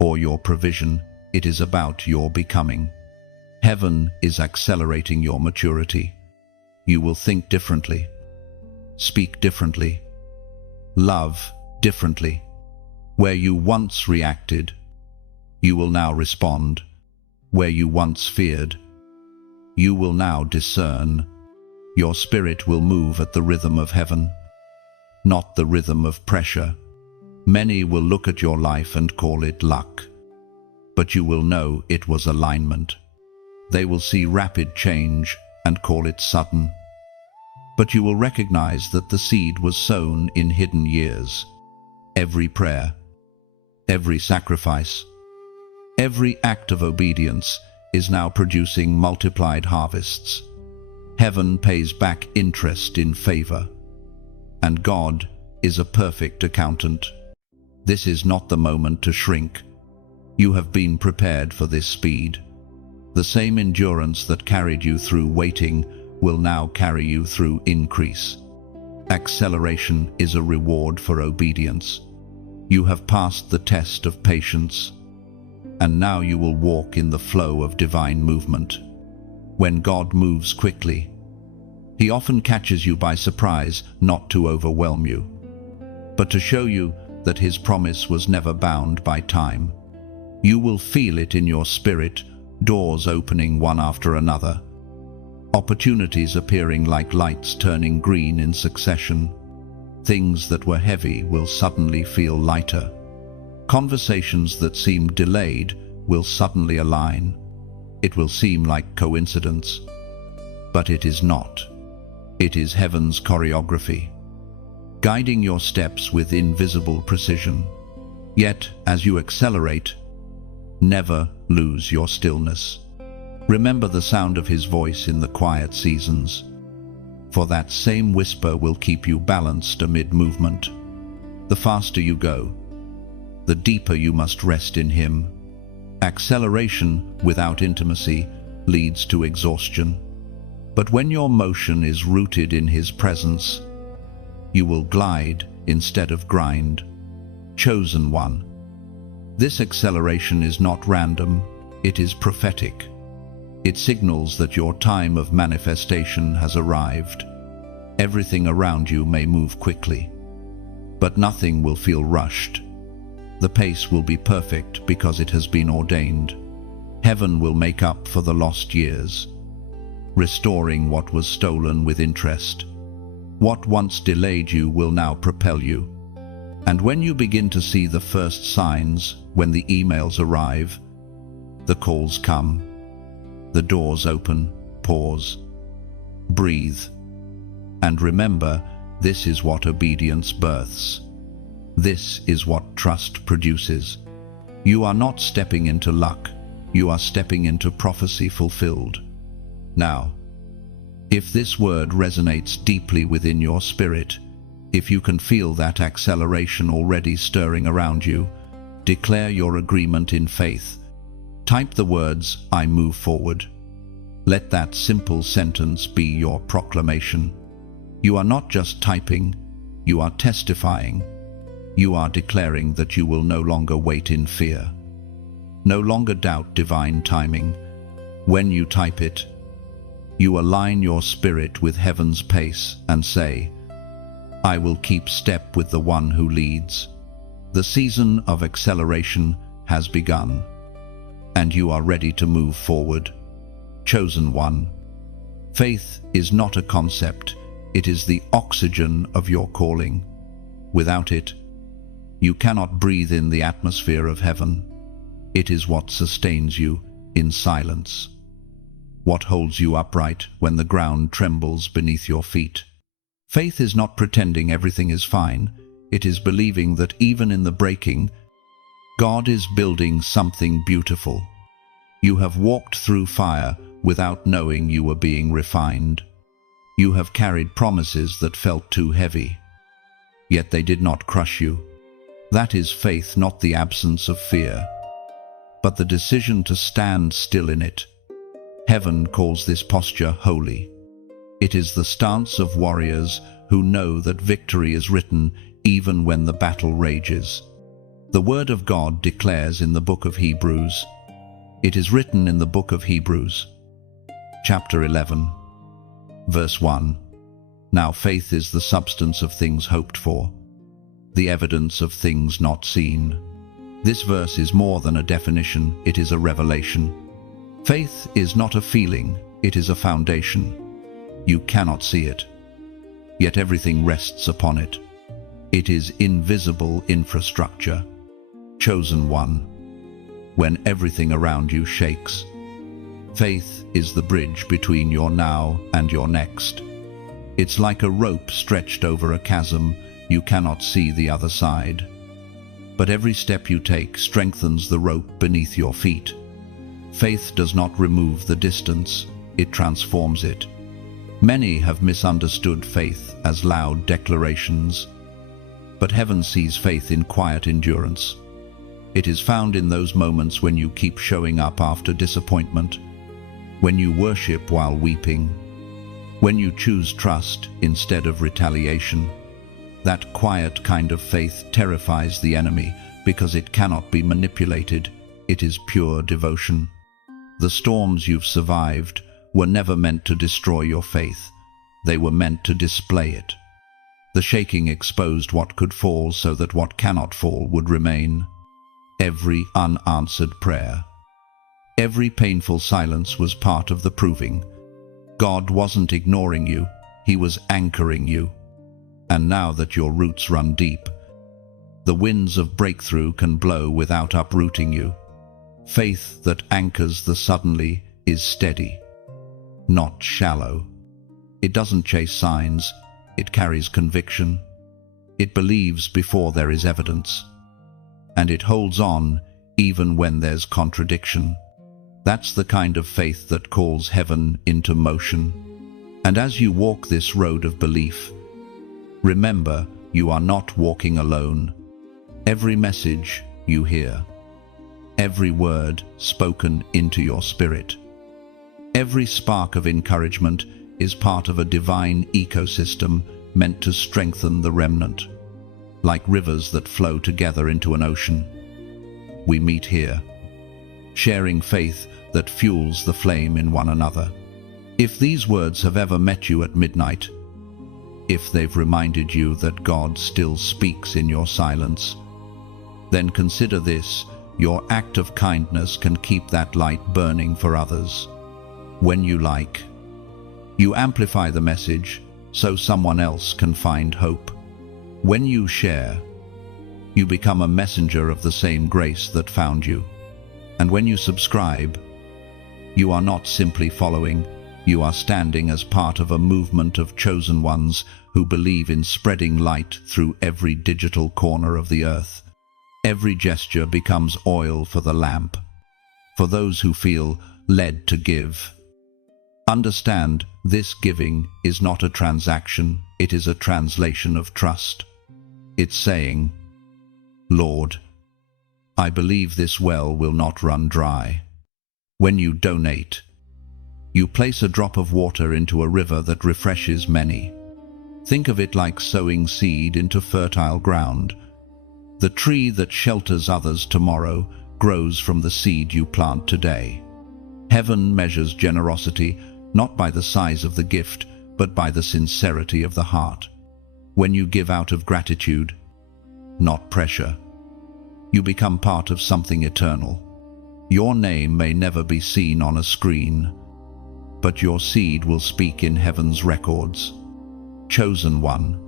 or your provision. It is about your becoming. Heaven is accelerating your maturity. You will think differently, speak differently, love differently. Where you once reacted, you will now respond. Where you once feared, you will now discern. your spirit will move at the rhythm of heaven, not the rhythm of pressure. Many will look at your life and call it luck, but you will know it was alignment. They will see rapid change and call it sudden, but you will recognize that the seed was sown in hidden years. Every prayer, every sacrifice, every act of obedience is now producing multiplied harvests. Heaven pays back interest in favor, and God is a perfect accountant. This is not the moment to shrink. You have been prepared for this speed. The same endurance that carried you through waiting will now carry you through increase. Acceleration is a reward for obedience. You have passed the test of patience, and now you will walk in the flow of divine movement. When God moves quickly, He often catches you by surprise, not to overwhelm you, but to show you that His promise was never bound by time. You will feel it in your spirit, doors opening one after another, opportunities appearing like lights turning green in succession. Things that were heavy will suddenly feel lighter. Conversations that seemed delayed will suddenly align. It will seem like coincidence, but it is not. It is heaven's choreography, guiding your steps with invisible precision. Yet, as you accelerate, never lose your stillness. Remember the sound of His voice in the quiet seasons, for that same whisper will keep you balanced amid movement. The faster you go, the deeper you must rest in Him. Acceleration without intimacy leads to exhaustion, but when your motion is rooted in His presence, you will glide instead of grind. Chosen one. This acceleration is not random, it is prophetic. It signals that your time of manifestation has arrived. Everything around you may move quickly, but nothing will feel rushed. The pace will be perfect because it has been ordained. Heaven will make up for the lost years, restoring what was stolen with interest. What once delayed you will now propel you. And when you begin to see the first signs, when the emails arrive, the calls come, the doors open, pause, breathe, and remember, this is what obedience births. This is what trust produces. You are not stepping into luck, you are stepping into prophecy fulfilled. Now, if this word resonates deeply within your spirit, if you can feel that acceleration already stirring around you, declare your agreement in faith. Type the words, "I move forward." Let that simple sentence be your proclamation. You are not just typing, you are testifying. You are declaring that you will no longer wait in fear, no longer doubt divine timing. When you type it, you align your spirit with heaven's pace and say, "I will keep step with the one who leads." The season of acceleration has begun, and you are ready to move forward. Chosen one. Faith is not a concept, it is the oxygen of your calling. Without it, you cannot breathe in the atmosphere of heaven. It is what sustains you in silence, what holds you upright when the ground trembles beneath your feet. Faith is not pretending everything is fine, it is believing that even in the breaking, God is building something beautiful. You have walked through fire without knowing you were being refined. You have carried promises that felt too heavy, yet they did not crush you. That is faith, not the absence of fear, but the decision to stand still in it. Heaven calls this posture holy. It is the stance of warriors who know that victory is written even when the battle rages. The Word of God declares in the book of Hebrews. It is written in the book of Hebrews, chapter 11, verse 1. Now faith is the substance of things hoped for, the evidence of things not seen. This verse is more than a definition, it is a revelation. Faith is not a feeling, it is a foundation. You cannot see it, yet everything rests upon it. It is invisible infrastructure. Chosen one. When everything around you shakes, faith is the bridge between your now and your next. It's like a rope stretched over a chasm. You cannot see the other side. But every step you take strengthens the rope beneath your feet. Faith does not remove the distance, it transforms it. Many have misunderstood faith as loud declarations, but heaven sees faith in quiet endurance. It is found in those moments when you keep showing up after disappointment, when you worship while weeping, when you choose trust instead of retaliation. That quiet kind of faith terrifies the enemy because it cannot be manipulated. It is pure devotion. The storms you've survived were never meant to destroy your faith. They were meant to display it. The shaking exposed what could fall so that what cannot fall would remain. Every unanswered prayer, every painful silence was part of the proving. God wasn't ignoring you, He was anchoring you. And now that your roots run deep, the winds of breakthrough can blow without uprooting you. Faith that anchors the suddenly is steady, not shallow. It doesn't chase signs, it carries conviction. It believes before there is evidence. And it holds on even when there's contradiction. That's the kind of faith that calls heaven into motion. And as you walk this road of belief, remember you are not walking alone. Every message you hear, every word spoken into your spirit, every spark of encouragement is part of a divine ecosystem meant to strengthen the remnant. Like rivers that flow together into an ocean, we meet here, sharing faith that fuels the flame in one another. If these words have ever met you at midnight, if they've reminded you that God still speaks in your silence, then consider this: your act of kindness can keep that light burning for others. When you like, you amplify the message so someone else can find hope. When you share, you become a messenger of the same grace that found you. And when you subscribe, you are not simply following, you are standing as part of a movement of chosen ones who believe in spreading light through every digital corner of the earth. Every gesture becomes oil for the lamp, for those who feel led to give. Understand, this giving is not a transaction, it is a translation of trust. It's saying, Lord, I believe this well will not run dry. When you donate, you place a drop of water into a river that refreshes many. Think of it like sowing seed into fertile ground. The tree that shelters others tomorrow grows from the seed you plant today. Heaven measures generosity not by the size of the gift, but by the sincerity of the heart. When you give out of gratitude, not pressure, you become part of something eternal. Your name may never be seen on a screen, but your seed will speak in heaven's records. Chosen one.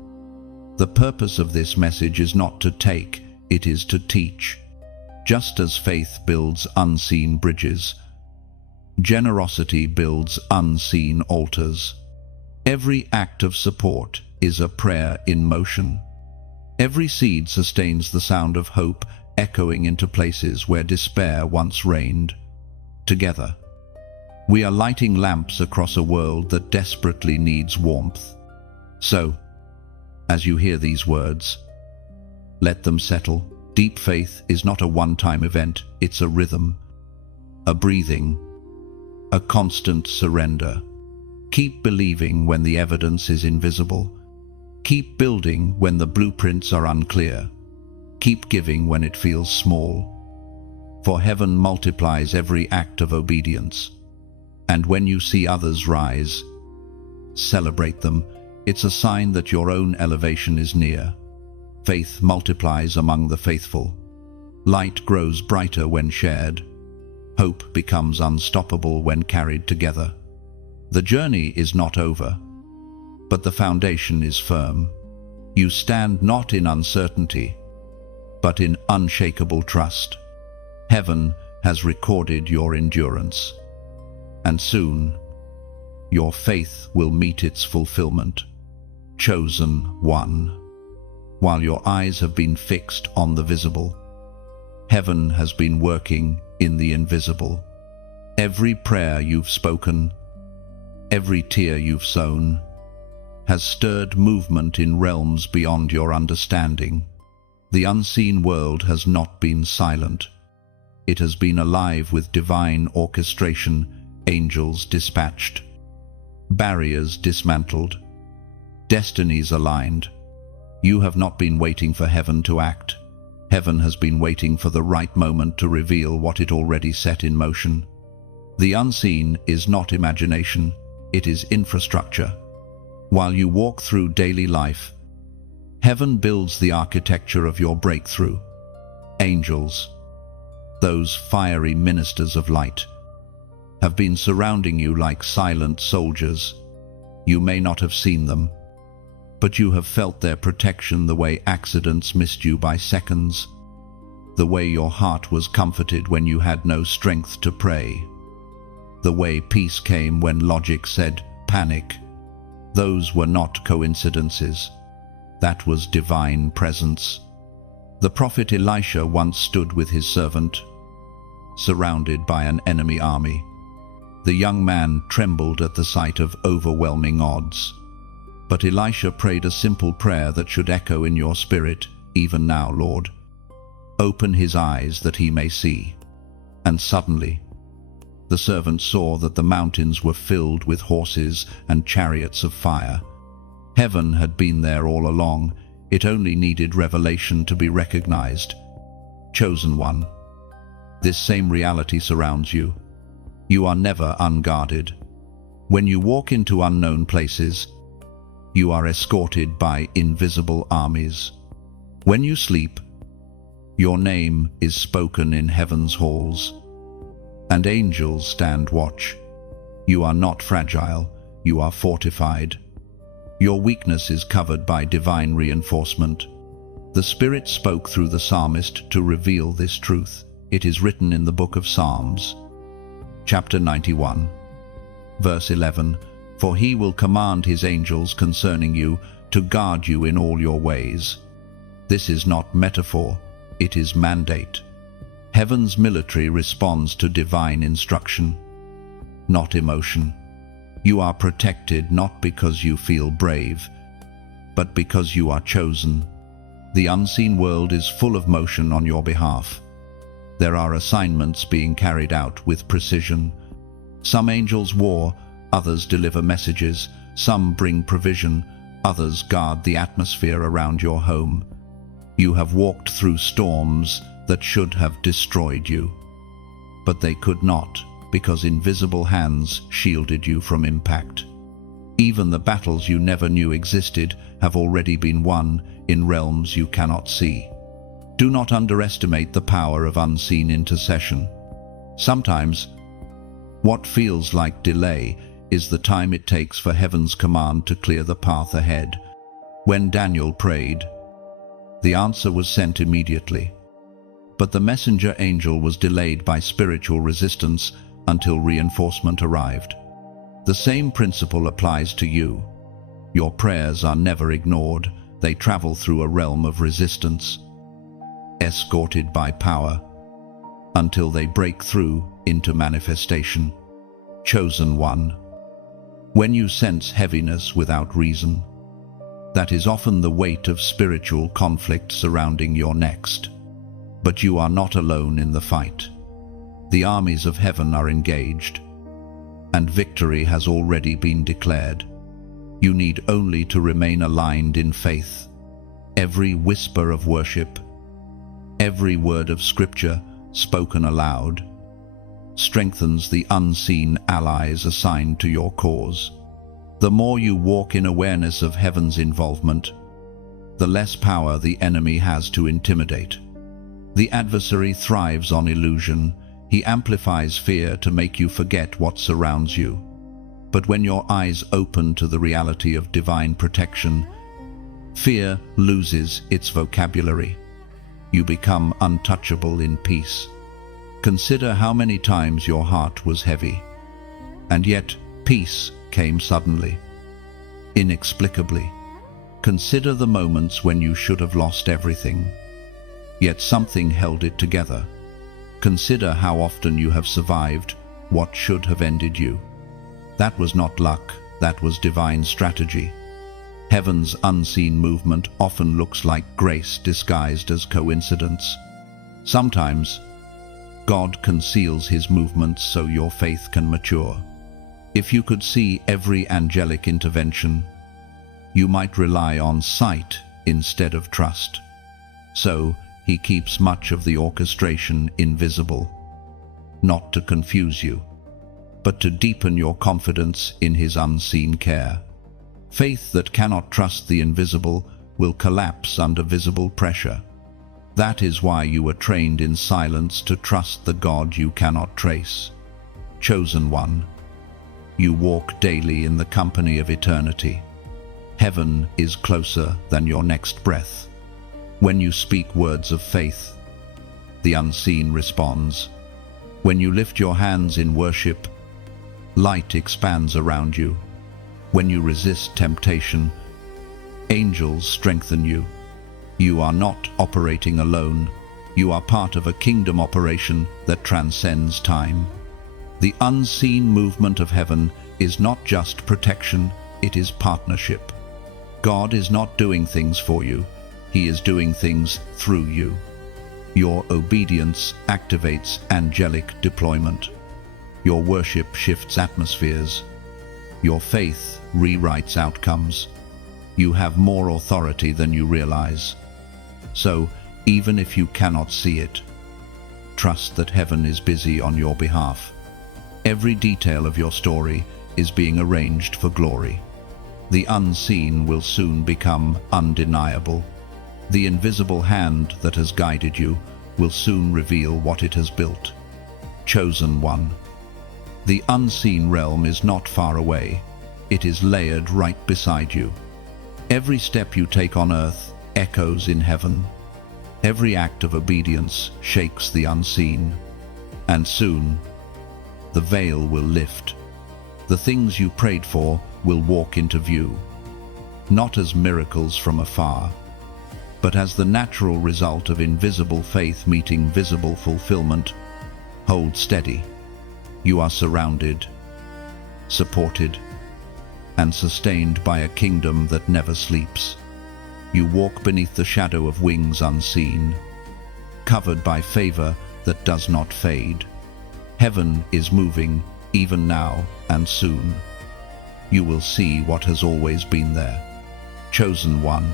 The purpose of this message is not to take, it is to teach. Just as faith builds unseen bridges, generosity builds unseen altars. Every act of support is a prayer in motion. Every seed sustains the sound of hope, echoing into places where despair once reigned. Together, we are lighting lamps across a world that desperately needs warmth. So, as you hear these words, let them settle. Deep faith is not a one-time event, it's a rhythm, a breathing, a constant surrender. Keep believing when the evidence is invisible. Keep building when the blueprints are unclear. Keep giving when it feels small. For heaven multiplies every act of obedience. And when you see others rise, celebrate them. It's a sign that your own elevation is near. Faith multiplies among the faithful. Light grows brighter when shared. Hope becomes unstoppable when carried together. The journey is not over. but the foundation is firm. You stand not in uncertainty, but in unshakable trust. Heaven has recorded your endurance, and soon your faith will meet its fulfillment. Chosen one. While your eyes have been fixed on the visible, heaven has been working in the invisible. Every prayer you've spoken, every tear you've sown, has stirred movement in realms beyond your understanding. The unseen world has not been silent. It has been alive with divine orchestration, angels dispatched, barriers dismantled, destinies aligned. You have not been waiting for heaven to act. Heaven has been waiting for the right moment to reveal what it already set in motion. The unseen is not imagination, it is infrastructure. While you walk through daily life, heaven builds the architecture of your breakthrough. Angels, those fiery ministers of light, have been surrounding you like silent soldiers. You may not have seen them, but you have felt their protection the way accidents missed you by seconds, the way your heart was comforted when you had no strength to pray, the way peace came when logic said panic. Those were not coincidences. That was divine presence. The prophet Elisha once stood with his servant, surrounded by an enemy army. The young man trembled at the sight of overwhelming odds. But Elisha prayed a simple prayer that should echo in your spirit, even now, Lord. Open his eyes that he may see. And suddenly, the servant saw that the mountains were filled with horses and chariots of fire. Heaven had been there all along. It only needed revelation to be recognized. Chosen one. This same reality surrounds you. You are never unguarded. When you walk into unknown places, you are escorted by invisible armies. When you sleep, your name is spoken in heaven's halls, and angels stand watch. You are not fragile, you are fortified. Your weakness is covered by divine reinforcement. The Spirit spoke through the psalmist to reveal this truth. It is written in the book of Psalms, chapter 91, verse 11, "For he will command his angels concerning you to guard you in all your ways." This is not metaphor, it is mandate. Heaven's military responds to divine instruction, not emotion. You are protected not because you feel brave, but because you are chosen. The unseen world is full of motion on your behalf. There are assignments being carried out with precision. Some angels war, others deliver messages, some bring provision, others guard the atmosphere around your home. You have walked through storms that should have destroyed you, but they could not, because invisible hands shielded you from impact. Even the battles you never knew existed have already been won in realms you cannot see. Do not underestimate the power of unseen intercession. Sometimes, what feels like delay is the time it takes for heaven's command to clear the path ahead. When Daniel prayed, the answer was sent immediately. But the messenger angel was delayed by spiritual resistance until reinforcement arrived. The same principle applies to you. Your prayers are never ignored. They travel through a realm of resistance, escorted by power, until they break through into manifestation. Chosen one. When you sense heaviness without reason, that is often the weight of spiritual conflict surrounding your next. But you are not alone in the fight. The armies of heaven are engaged, and victory has already been declared. You need only to remain aligned in faith. Every whisper of worship, every word of scripture spoken aloud, strengthens the unseen allies assigned to your cause. The more you walk in awareness of heaven's involvement, the less power the enemy has to intimidate. The adversary thrives on illusion. He amplifies fear to make you forget what surrounds you. But when your eyes open to the reality of divine protection, fear loses its vocabulary. You become untouchable in peace. Consider how many times your heart was heavy, and yet peace came suddenly, inexplicably. Consider the moments when you should have lost everything, yet something held it together. Consider how often you have survived what should have ended you. That was not luck, that was divine strategy. Heaven's unseen movement often looks like grace disguised as coincidence. Sometimes, God conceals his movements so your faith can mature. If you could see every angelic intervention, you might rely on sight instead of trust. So, he keeps much of the orchestration invisible, not to confuse you, but to deepen your confidence in his unseen care. Faith that cannot trust the invisible will collapse under visible pressure. That is why you were trained in silence to trust the God you cannot trace. Chosen one, you walk daily in the company of eternity. Heaven is closer than your next breath. When you speak words of faith, the unseen responds. When you lift your hands in worship, light expands around you. When you resist temptation, angels strengthen you. You are not operating alone. You are part of a kingdom operation that transcends time. The unseen movement of heaven is not just protection, it is partnership. God is not doing things for you, he is doing things through you. Your obedience activates angelic deployment. Your worship shifts atmospheres. Your faith rewrites outcomes. You have more authority than you realize. So, even if you cannot see it, trust that heaven is busy on your behalf. Every detail of your story is being arranged for glory. The unseen will soon become undeniable. The invisible hand that has guided you will soon reveal what it has built. Chosen one. The unseen realm is not far away. It is layered right beside you. Every step you take on earth echoes in heaven. Every act of obedience shakes the unseen. And soon, the veil will lift. The things you prayed for will walk into view. Not as miracles from afar, but as the natural result of invisible faith meeting visible fulfillment. Hold steady. You are surrounded, supported, and sustained by a kingdom that never sleeps. You walk beneath the shadow of wings unseen, covered by favor that does not fade. Heaven is moving, even now and soon. You will see what has always been there. Chosen one.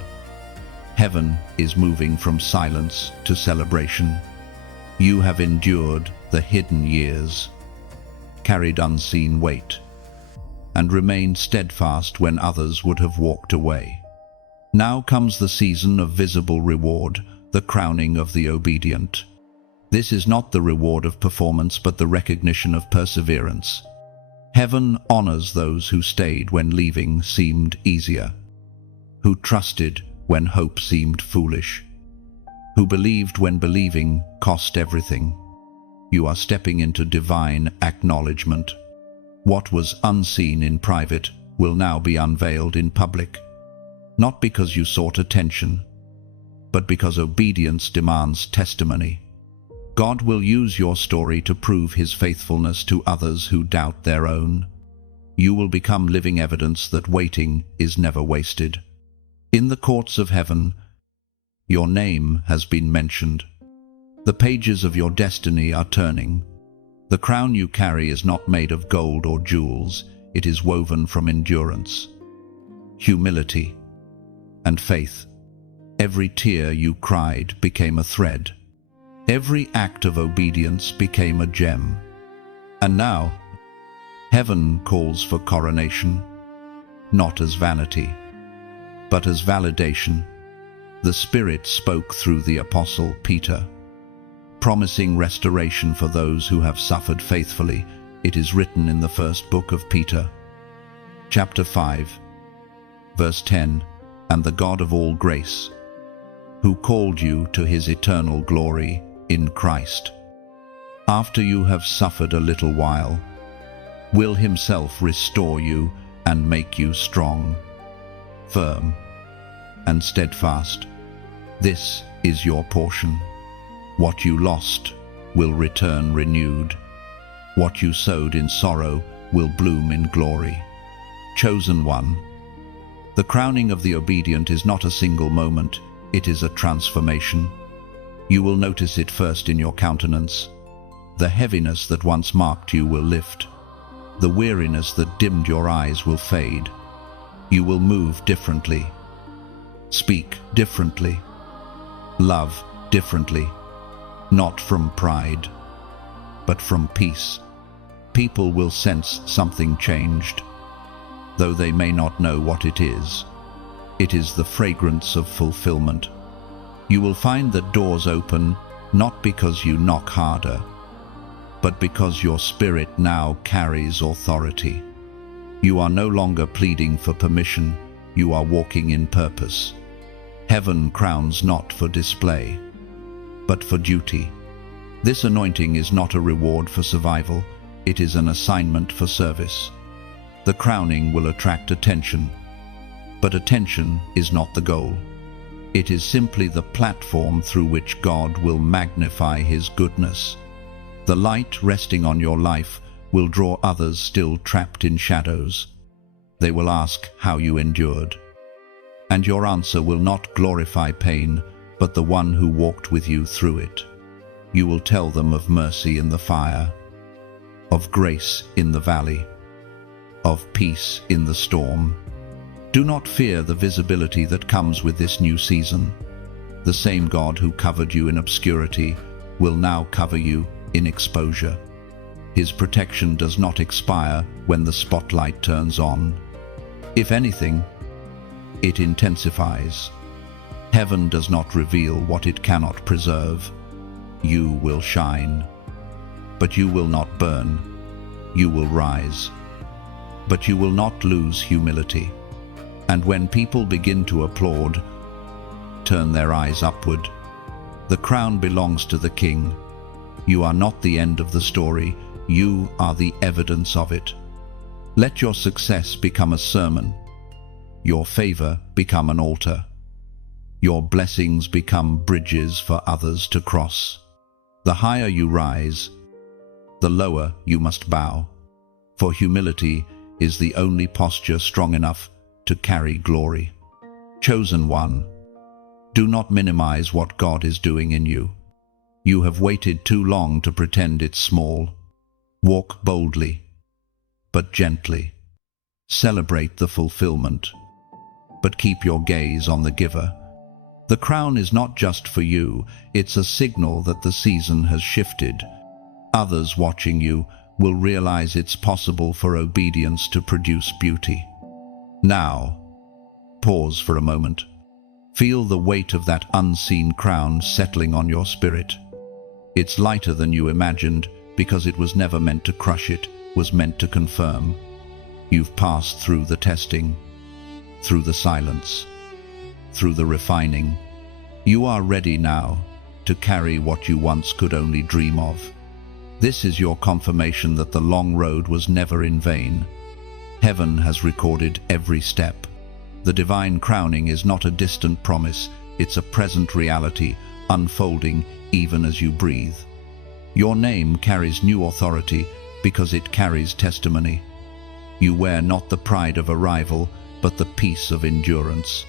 Heaven is moving from silence to celebration. You have endured the hidden years, carried unseen weight, and remained steadfast when others would have walked away. Now comes the season of visible reward, the crowning of the obedient. This is not the reward of performance, but the recognition of perseverance. Heaven honors those who stayed when leaving seemed easier, who trusted when hope seemed foolish, who believed when believing cost everything. You are stepping into divine acknowledgement. What was unseen in private will now be unveiled in public, not because you sought attention, but because obedience demands testimony. God will use your story to prove his faithfulness to others who doubt their own. You will become living evidence that waiting is never wasted. In the courts of heaven, your name has been mentioned. The pages of your destiny are turning. The crown you carry is not made of gold or jewels, it is woven from endurance, humility, and faith. Every tear you cried became a thread. Every act of obedience became a gem. And now, heaven calls for coronation, not as vanity, but as validation. The Spirit spoke through the Apostle Peter, promising restoration for those who have suffered faithfully. It is written in the first book of Peter, Chapter 5, verse 10, and the God of all grace, who called you to his eternal glory in Christ, after you have suffered a little while, will himself restore you and make you strong, firm, and steadfast. This is your portion. What you lost will return renewed. What you sowed in sorrow will bloom in glory. Chosen one. The crowning of the obedient is not a single moment, it is a transformation. You will notice it first in your countenance. The heaviness that once marked you will lift. The weariness that dimmed your eyes will fade. You will move differently, speak differently, love differently, not from pride, but from peace. People will sense something changed, though they may not know what it is. It is the fragrance of fulfillment. You will find that doors open not because you knock harder, but because your spirit now carries authority. You are no longer pleading for permission, you are walking in purpose. Heaven crowns not for display, but for duty. This anointing is not a reward for survival, it is an assignment for service. The crowning will attract attention, but attention is not the goal. It is simply the platform through which God will magnify his goodness. The light resting on your life will draw others still trapped in shadows. They will ask how you endured. And your answer will not glorify pain, but the one who walked with you through it. You will tell them of mercy in the fire, of grace in the valley, of peace in the storm. Do not fear the visibility that comes with this new season. The same God who covered you in obscurity will now cover you in exposure. His protection does not expire when the spotlight turns on. If anything, it intensifies. Heaven does not reveal what it cannot preserve. You will shine, but you will not burn. You will rise, but you will not lose humility. And when people begin to applaud, turn their eyes upward. The crown belongs to the King. You are not the end of the story, you are the evidence of it. Let your success become a sermon, your favor become an altar, your blessings become bridges for others to cross. The higher you rise, the lower you must bow, for humility is the only posture strong enough to carry glory. Chosen one, do not minimize what God is doing in you. You have waited too long to pretend it's small. Walk boldly, but gently. Celebrate the fulfillment, but keep your gaze on the giver. The crown is not just for you, it's a signal that the season has shifted. Others watching you will realize it's possible for obedience to produce beauty. Now, pause for a moment. Feel the weight of that unseen crown settling on your spirit. It's lighter than you imagined because it was never meant to crush, it was meant to confirm. You've passed through the testing, through the silence, through the refining. You are ready now to carry what you once could only dream of. This is your confirmation that the long road was never in vain. Heaven has recorded every step. The divine crowning is not a distant promise, it's a present reality, unfolding even as you breathe. Your name carries new authority because it carries testimony. You wear not the pride of arrival, but the peace of endurance.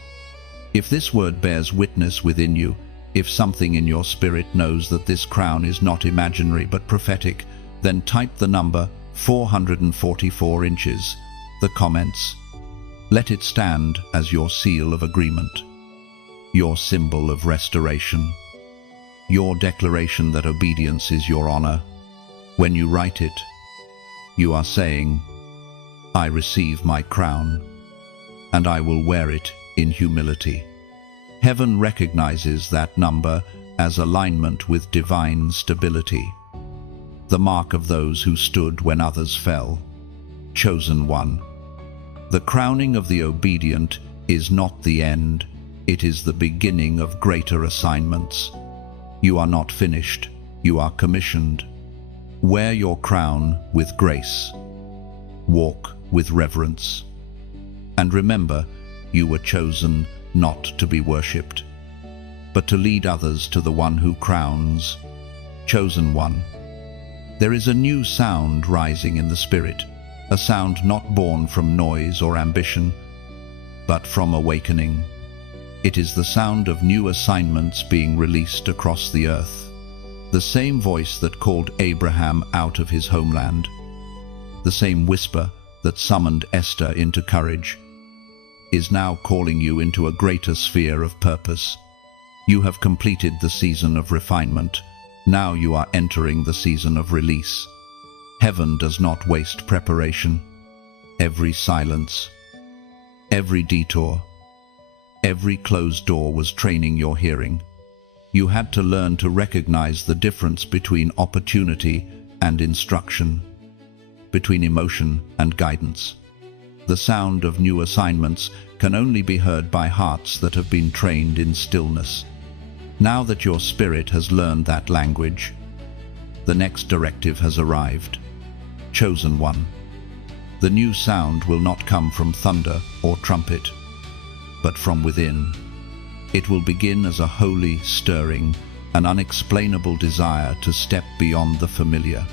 If this word bears witness within you, if something in your spirit knows that this crown is not imaginary but prophetic, then type the number 444 inches. The comments. Let it stand as your seal of agreement, your symbol of restoration, your declaration that obedience is your honor. When you write it, you are saying, I receive my crown, and I will wear it in humility. Heaven recognizes that number as alignment with divine stability, the mark of those who stood when others fell. Chosen one. The crowning of the obedient is not the end, it is the beginning of greater assignments. You are not finished, you are commissioned. Wear your crown with grace. Walk with reverence. And remember, you were chosen not to be worshipped, but to lead others to the one who crowns. Chosen one. There is a new sound rising in the spirit, a sound not born from noise or ambition, but from awakening. It is the sound of new assignments being released across the earth. The same voice that called Abraham out of his homeland, the same whisper that summoned Esther into courage, is now calling you into a greater sphere of purpose. You have completed the season of refinement. Now you are entering the season of release. Heaven does not waste preparation. Every silence, every detour, every closed door was training your hearing. You had to learn to recognize the difference between opportunity and instruction, between emotion and guidance. The sound of new assignments can only be heard by hearts that have been trained in stillness. Now that your spirit has learned that language, the next directive has arrived. Chosen one. The new sound will not come from thunder or trumpet, but from within. It will begin as a holy stirring, an unexplainable desire to step beyond the familiar.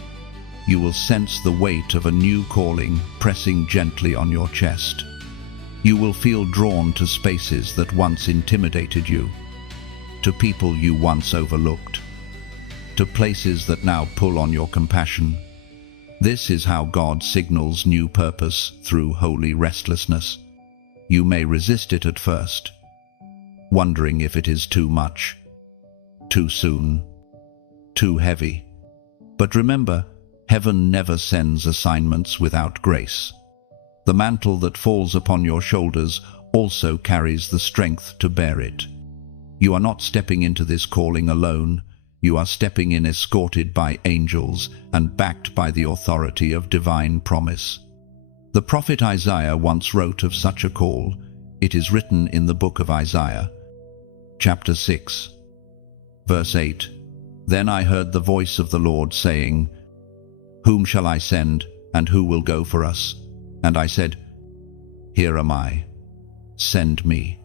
You will sense the weight of a new calling pressing gently on your chest. You will feel drawn to spaces that once intimidated you, to people you once overlooked, to places that now pull on your compassion. This is how God signals new purpose through holy restlessness. You may resist it at first, wondering if it is too much, too soon, too heavy. But remember, heaven never sends assignments without grace. The mantle that falls upon your shoulders also carries the strength to bear it. You are not stepping into this calling alone. You are stepping in escorted by angels and backed by the authority of divine promise. The prophet Isaiah once wrote of such a call. It is written in the book of Isaiah, chapter 6, verse 8. Then I heard the voice of the Lord saying, Whom shall I send, and who will go for us? And I said, Here am I. Send me.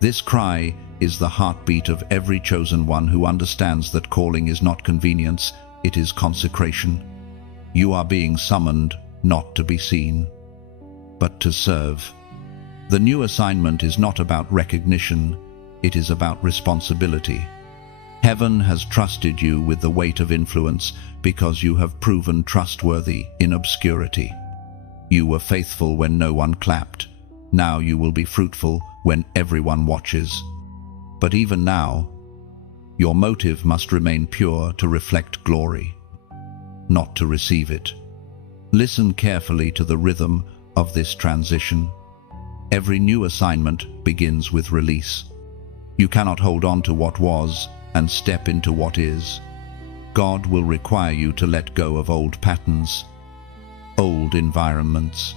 This cry is the heartbeat of every chosen one who understands that calling is not convenience, it is consecration. You are being summoned not to be seen, but to serve. The new assignment is not about recognition, it is about responsibility. Heaven has trusted you with the weight of influence because you have proven trustworthy in obscurity. You were faithful when no one clapped. Now you will be fruitful when everyone watches. But even now, your motive must remain pure to reflect glory, not to receive it. Listen carefully to the rhythm of this transition. Every new assignment begins with release. You cannot hold on to what was and step into what is. God will require you to let go of old patterns, old environments,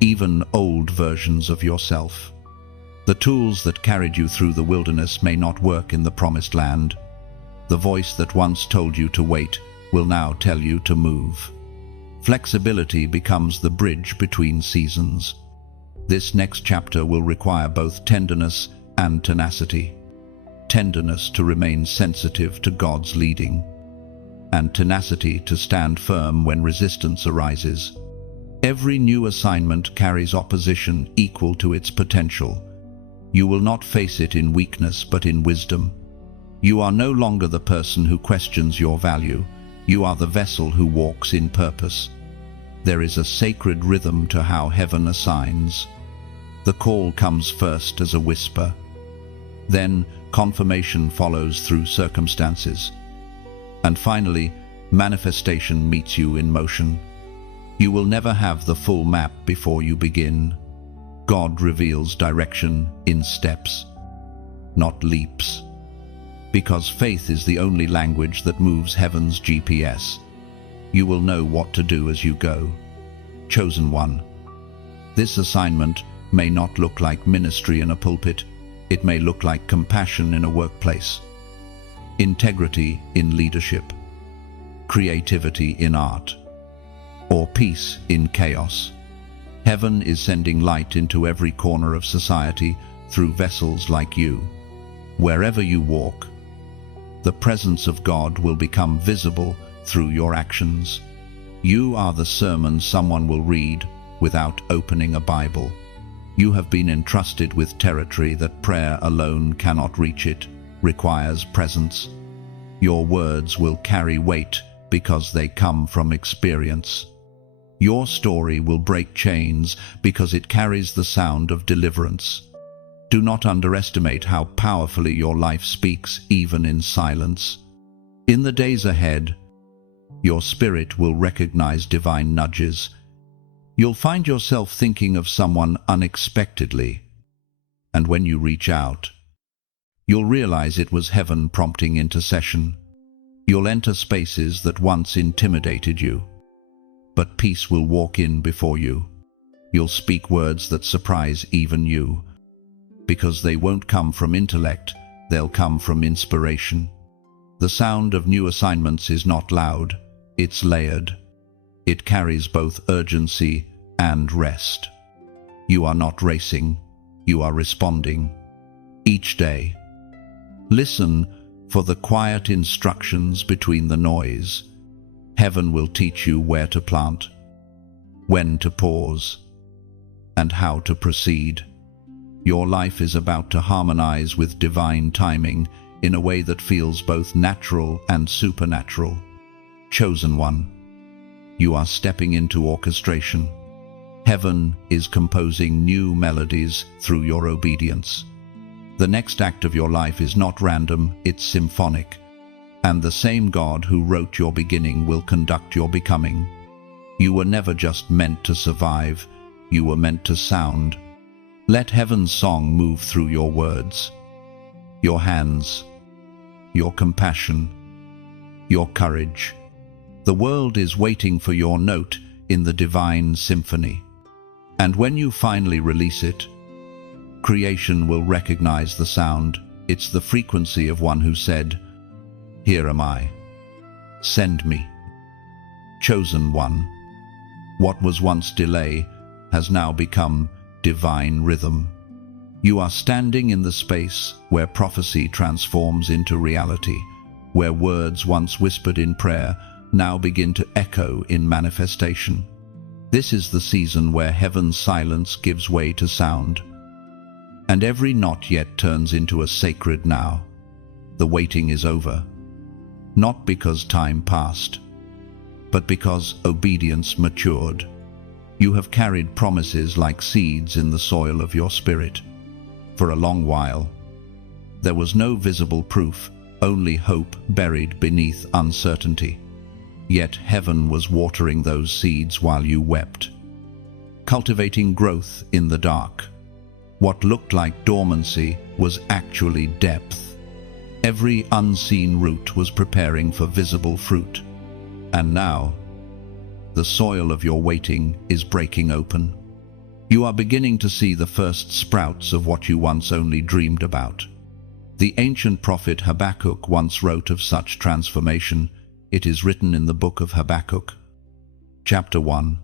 even old versions of yourself. The tools that carried you through the wilderness may not work in the promised land. The voice that once told you to wait will now tell you to move. Flexibility becomes the bridge between seasons. This next chapter will require both tenderness and tenacity. Tenderness to remain sensitive to God's leading, and tenacity to stand firm when resistance arises. Every new assignment carries opposition equal to its potential. You will not face it in weakness but in wisdom. You are no longer the person who questions your value. You are the vessel who walks in purpose. There is a sacred rhythm to how heaven assigns. The call comes first as a whisper. Then confirmation follows through circumstances. And finally, manifestation meets you in motion. You will never have the full map before you begin. God reveals direction in steps, not leaps. Because faith is the only language that moves heaven's GPS. You will know what to do as you go. Chosen one. This assignment may not look like ministry in a pulpit. It may look like compassion in a workplace, integrity in leadership, creativity in art, or peace in chaos. Heaven is sending light into every corner of society through vessels like you. Wherever you walk, the presence of God will become visible through your actions. You are the sermon someone will read without opening a Bible. You have been entrusted with territory that prayer alone cannot reach. It requires presence. Your words will carry weight because they come from experience. Your story will break chains because it carries the sound of deliverance. Do not underestimate how powerfully your life speaks, even in silence. In the days ahead, your spirit will recognize divine nudges. You'll find yourself thinking of someone unexpectedly, and when you reach out, you'll realize it was heaven prompting intercession. You'll enter spaces that once intimidated you, but peace will walk in before you. You'll speak words that surprise even you, because they won't come from intellect, they'll come from inspiration. The sound of new assignments is not loud, it's layered. It carries both urgency and rest. You are not racing, you are responding. Each day, listen for the quiet instructions between the noise. Heaven will teach you where to plant, when to pause, and how to proceed. Your life is about to harmonize with divine timing in a way that feels both natural and supernatural. Chosen one, you are stepping into orchestration. Heaven is composing new melodies through your obedience. The next act of your life is not random, it's symphonic. And the same God who wrote your beginning will conduct your becoming. You were never just meant to survive, you were meant to sound. Let heaven's song move through your words, your hands, your compassion, your courage. The world is waiting for your note in the divine symphony. And when you finally release it, creation will recognize the sound. It's the frequency of one who said, "Here am I. Send me." Chosen one. What was once delay has now become divine rhythm. You are standing in the space where prophecy transforms into reality, where words once whispered in prayer now begin to echo in manifestation. This is the season where heaven's silence gives way to sound, and every not yet turns into a sacred now. The waiting is over, not because time passed, but because obedience matured. You have carried promises like seeds in the soil of your spirit. For a long while, there was no visible proof, only hope buried beneath uncertainty. Yet heaven was watering those seeds while you wept, cultivating growth in the dark. What looked like dormancy was actually depth. Every unseen root was preparing for visible fruit. And now, the soil of your waiting is breaking open. You are beginning to see the first sprouts of what you once only dreamed about. The ancient prophet Habakkuk once wrote of such transformation. It is written in the book of Habakkuk, chapter 1,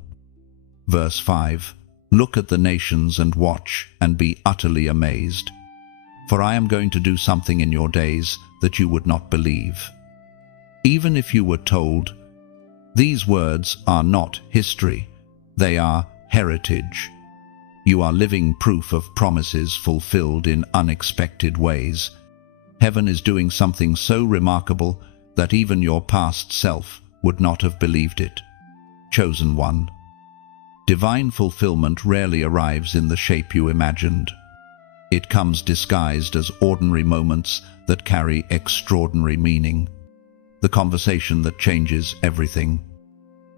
verse 5, "Look at the nations and watch and be utterly amazed. For I am going to do something in your days that you would not believe." Even if you were told, these words are not history, they are heritage. You are living proof of promises fulfilled in unexpected ways. Heaven is doing something so remarkable that even your past self would not have believed it. Chosen one. Divine fulfillment rarely arrives in the shape you imagined. It comes disguised as ordinary moments that carry extraordinary meaning. The conversation that changes everything.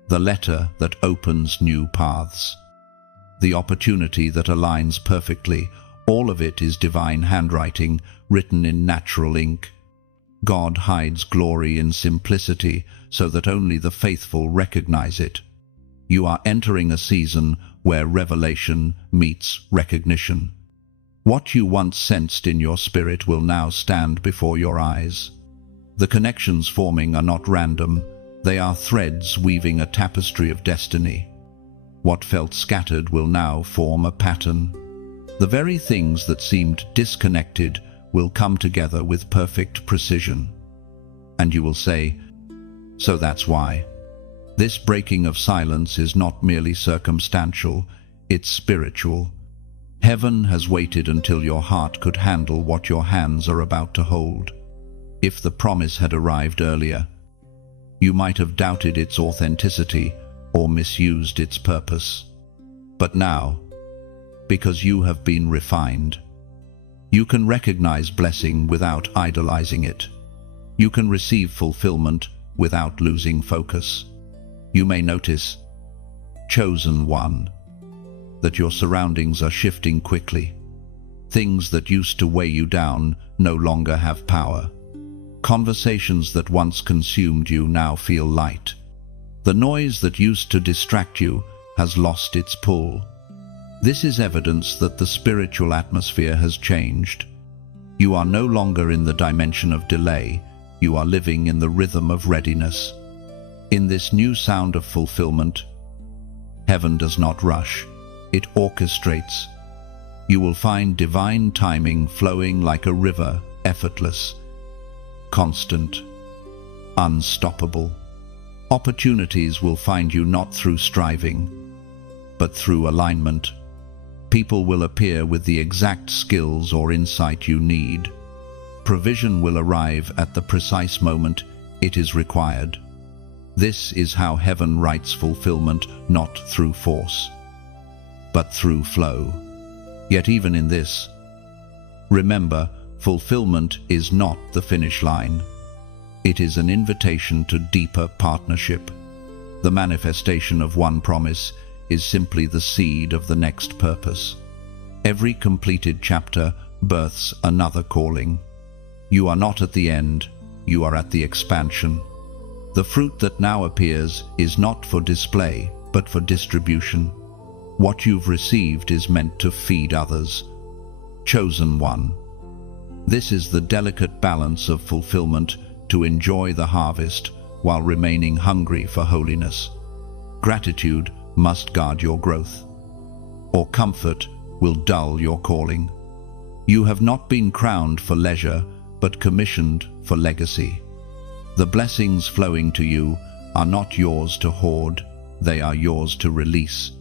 The letter that opens new paths. The opportunity that aligns perfectly. All of it is divine handwriting, written in natural ink. God hides glory in simplicity so that only the faithful recognize it. You are entering a season where revelation meets recognition. What you once sensed in your spirit will now stand before your eyes. The connections forming are not random, they are threads weaving a tapestry of destiny. What felt scattered will now form a pattern. The very things that seemed disconnected will come together with perfect precision. And you will say, "So that's why." This breaking of silence is not merely circumstantial, it's spiritual. Heaven has waited until your heart could handle what your hands are about to hold. If the promise had arrived earlier, you might have doubted its authenticity or misused its purpose. But now, because you have been refined, you can recognize blessing without idolizing it. You can receive fulfillment without losing focus. You may notice, chosen one, that your surroundings are shifting quickly. Things that used to weigh you down no longer have power. Conversations that once consumed you now feel light. The noise that used to distract you has lost its pull. This is evidence that the spiritual atmosphere has changed. You are no longer in the dimension of delay, you are living in the rhythm of readiness. In this new sound of fulfillment, heaven does not rush, it orchestrates. You will find divine timing flowing like a river, effortless, constant, unstoppable. Opportunities will find you not through striving, but through alignment. People will appear with the exact skills or insight you need. Provision will arrive at the precise moment it is required. This is how heaven writes fulfillment, not through force, but through flow. Yet even in this, remember, fulfillment is not the finish line. It is an invitation to deeper partnership. The manifestation of one promise is simply the seed of the next purpose. Every completed chapter births another calling. You are not at the end, you are at the expansion. The fruit that now appears is not for display, but for distribution. What you've received is meant to feed others. Chosen one. This is the delicate balance of fulfillment, to enjoy the harvest while remaining hungry for holiness. Gratitude must guard your growth, or comfort will dull your calling. You have not been crowned for leisure, but commissioned for legacy. The blessings flowing to you are not yours to hoard, they are yours to release.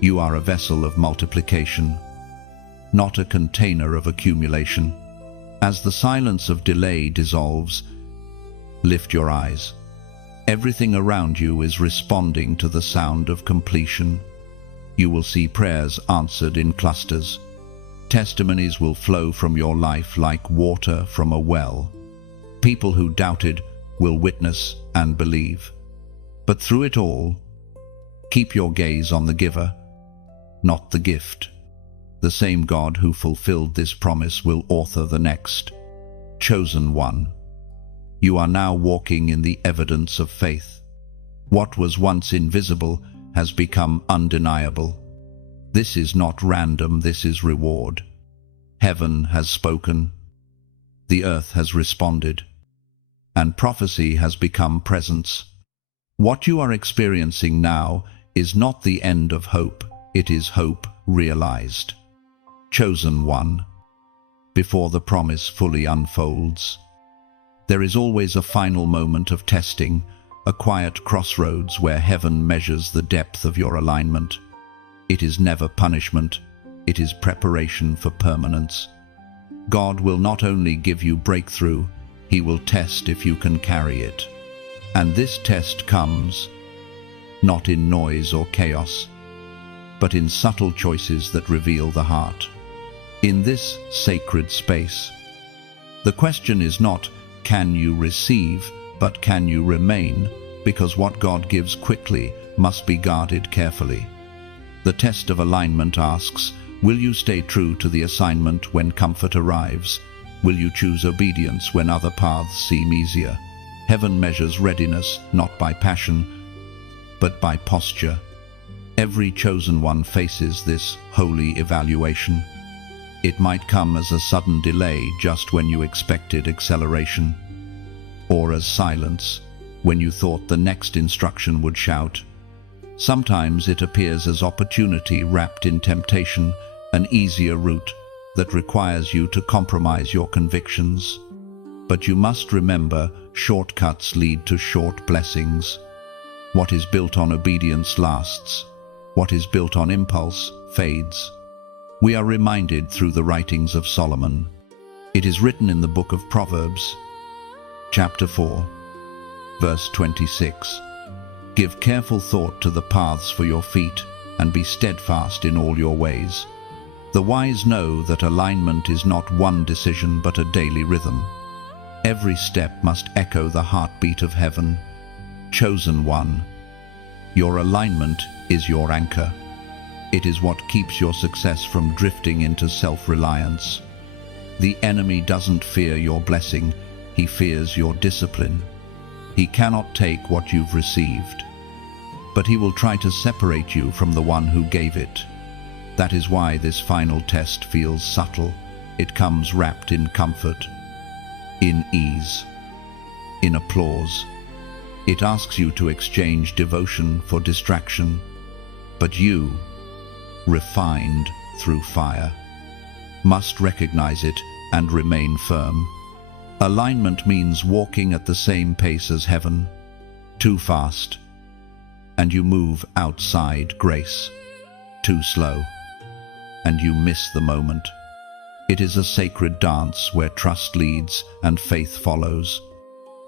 You are a vessel of multiplication, not a container of accumulation. As the silence of delay dissolves, lift your eyes. Everything around you is responding to the sound of completion. You will see prayers answered in clusters. Testimonies will flow from your life like water from a well. People who doubted will witness and believe. But through it all, keep your gaze on the giver, not the gift. The same God who fulfilled this promise will author the next. Chosen one. You are now walking in the evidence of faith. What was once invisible has become undeniable. This is not random, this is reward. Heaven has spoken. The earth has responded. And prophecy has become presence. What you are experiencing now is not the end of hope, it is hope realized. Chosen one. Before the promise fully unfolds, there is always a final moment of testing, a quiet crossroads where heaven measures the depth of your alignment. It is never punishment, it is preparation for permanence. God will not only give you breakthrough, He will test if you can carry it. And this test comes not in noise or chaos, but in subtle choices that reveal the heart. In this sacred space, the question is not, can you receive, but can you remain, because what God gives quickly must be guarded carefully. The test of alignment asks, will you stay true to the assignment when comfort arrives? Will you choose obedience when other paths seem easier? Heaven measures readiness not by passion, but by posture. Every chosen one faces this holy evaluation. It might come as a sudden delay just when you expected acceleration, or as silence when you thought the next instruction would shout. Sometimes it appears as opportunity wrapped in temptation, an easier route that requires you to compromise your convictions. But you must remember, shortcuts lead to short blessings. What is built on obedience lasts. What is built on impulse fades. We are reminded through the writings of Solomon. It is written in the book of Proverbs, chapter 4, verse 26. Give careful thought to the paths for your feet, and be steadfast in all your ways. The wise know that alignment is not one decision but a daily rhythm. Every step must echo the heartbeat of heaven. Chosen one, your alignment is your anchor. It is what keeps your success from drifting into self-reliance. The enemy doesn't fear your blessing, he fears your discipline. He cannot take what you've received, but he will try to separate you from the one who gave it. That is why this final test feels subtle. It comes wrapped in comfort, in ease, in applause. It asks you to exchange devotion for distraction, but you, refined through fire, must recognize it and remain firm. Alignment means walking at the same pace as heaven. Too fast, and you move outside grace. Too slow, and you miss the moment. It is a sacred dance where trust leads and faith follows.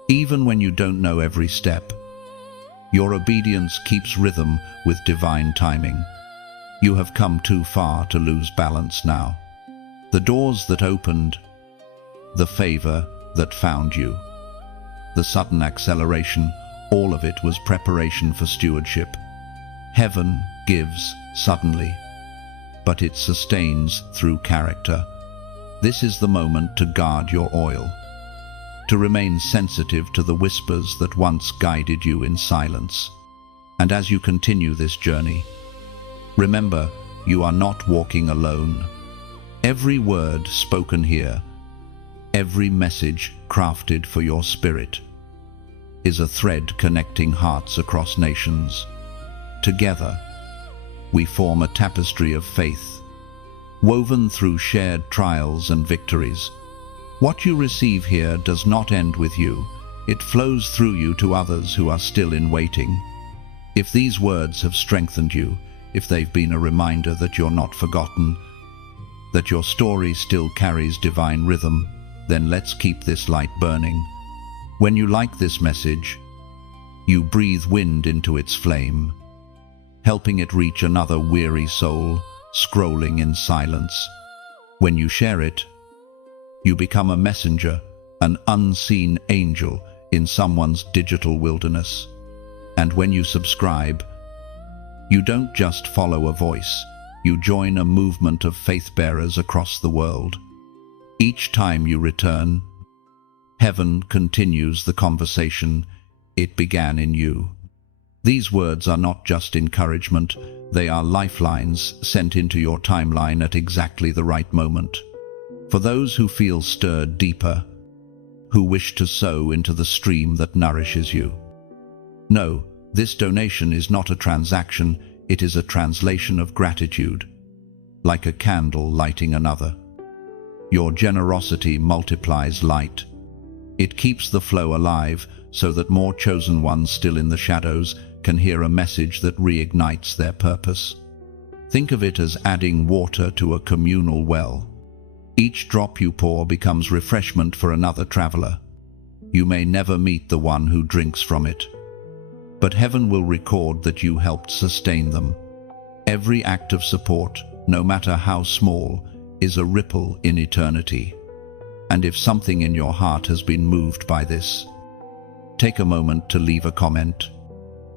Even when you don't know every step, your obedience keeps rhythm with divine timing. You have come too far to lose balance now. The doors that opened, the favor that found you, the sudden acceleration, all of it was preparation for stewardship. Heaven gives suddenly, but it sustains through character. This is the moment to guard your oil, to remain sensitive to the whispers that once guided you in silence. And as you continue this journey, remember, you are not walking alone. Every word spoken here, every message crafted for your spirit, is a thread connecting hearts across nations. Together, we form a tapestry of faith, woven through shared trials and victories. What you receive here does not end with you. It flows through you to others who are still in waiting. If these words have strengthened you, if they've been a reminder that you're not forgotten, that your story still carries divine rhythm, then let's keep this light burning. When you like this message, you breathe wind into its flame, helping it reach another weary soul, scrolling in silence. When you share it, you become a messenger, an unseen angel in someone's digital wilderness. And when you subscribe, you don't just follow a voice, you join a movement of faith-bearers across the world. Each time you return, heaven continues the conversation it began in you. These words are not just encouragement, they are lifelines sent into your timeline at exactly the right moment. For those who feel stirred deeper, who wish to sow into the stream that nourishes you. No, this donation is not a transaction, it is a translation of gratitude, like a candle lighting another. Your generosity multiplies light. It keeps the flow alive so that more chosen ones still in the shadows can hear a message that reignites their purpose. Think of it as adding water to a communal well. Each drop you pour becomes refreshment for another traveler. You may never meet the one who drinks from it, but heaven will record that you helped sustain them. Every act of support, no matter how small, is a ripple in eternity. And if something in your heart has been moved by this, take a moment to leave a comment.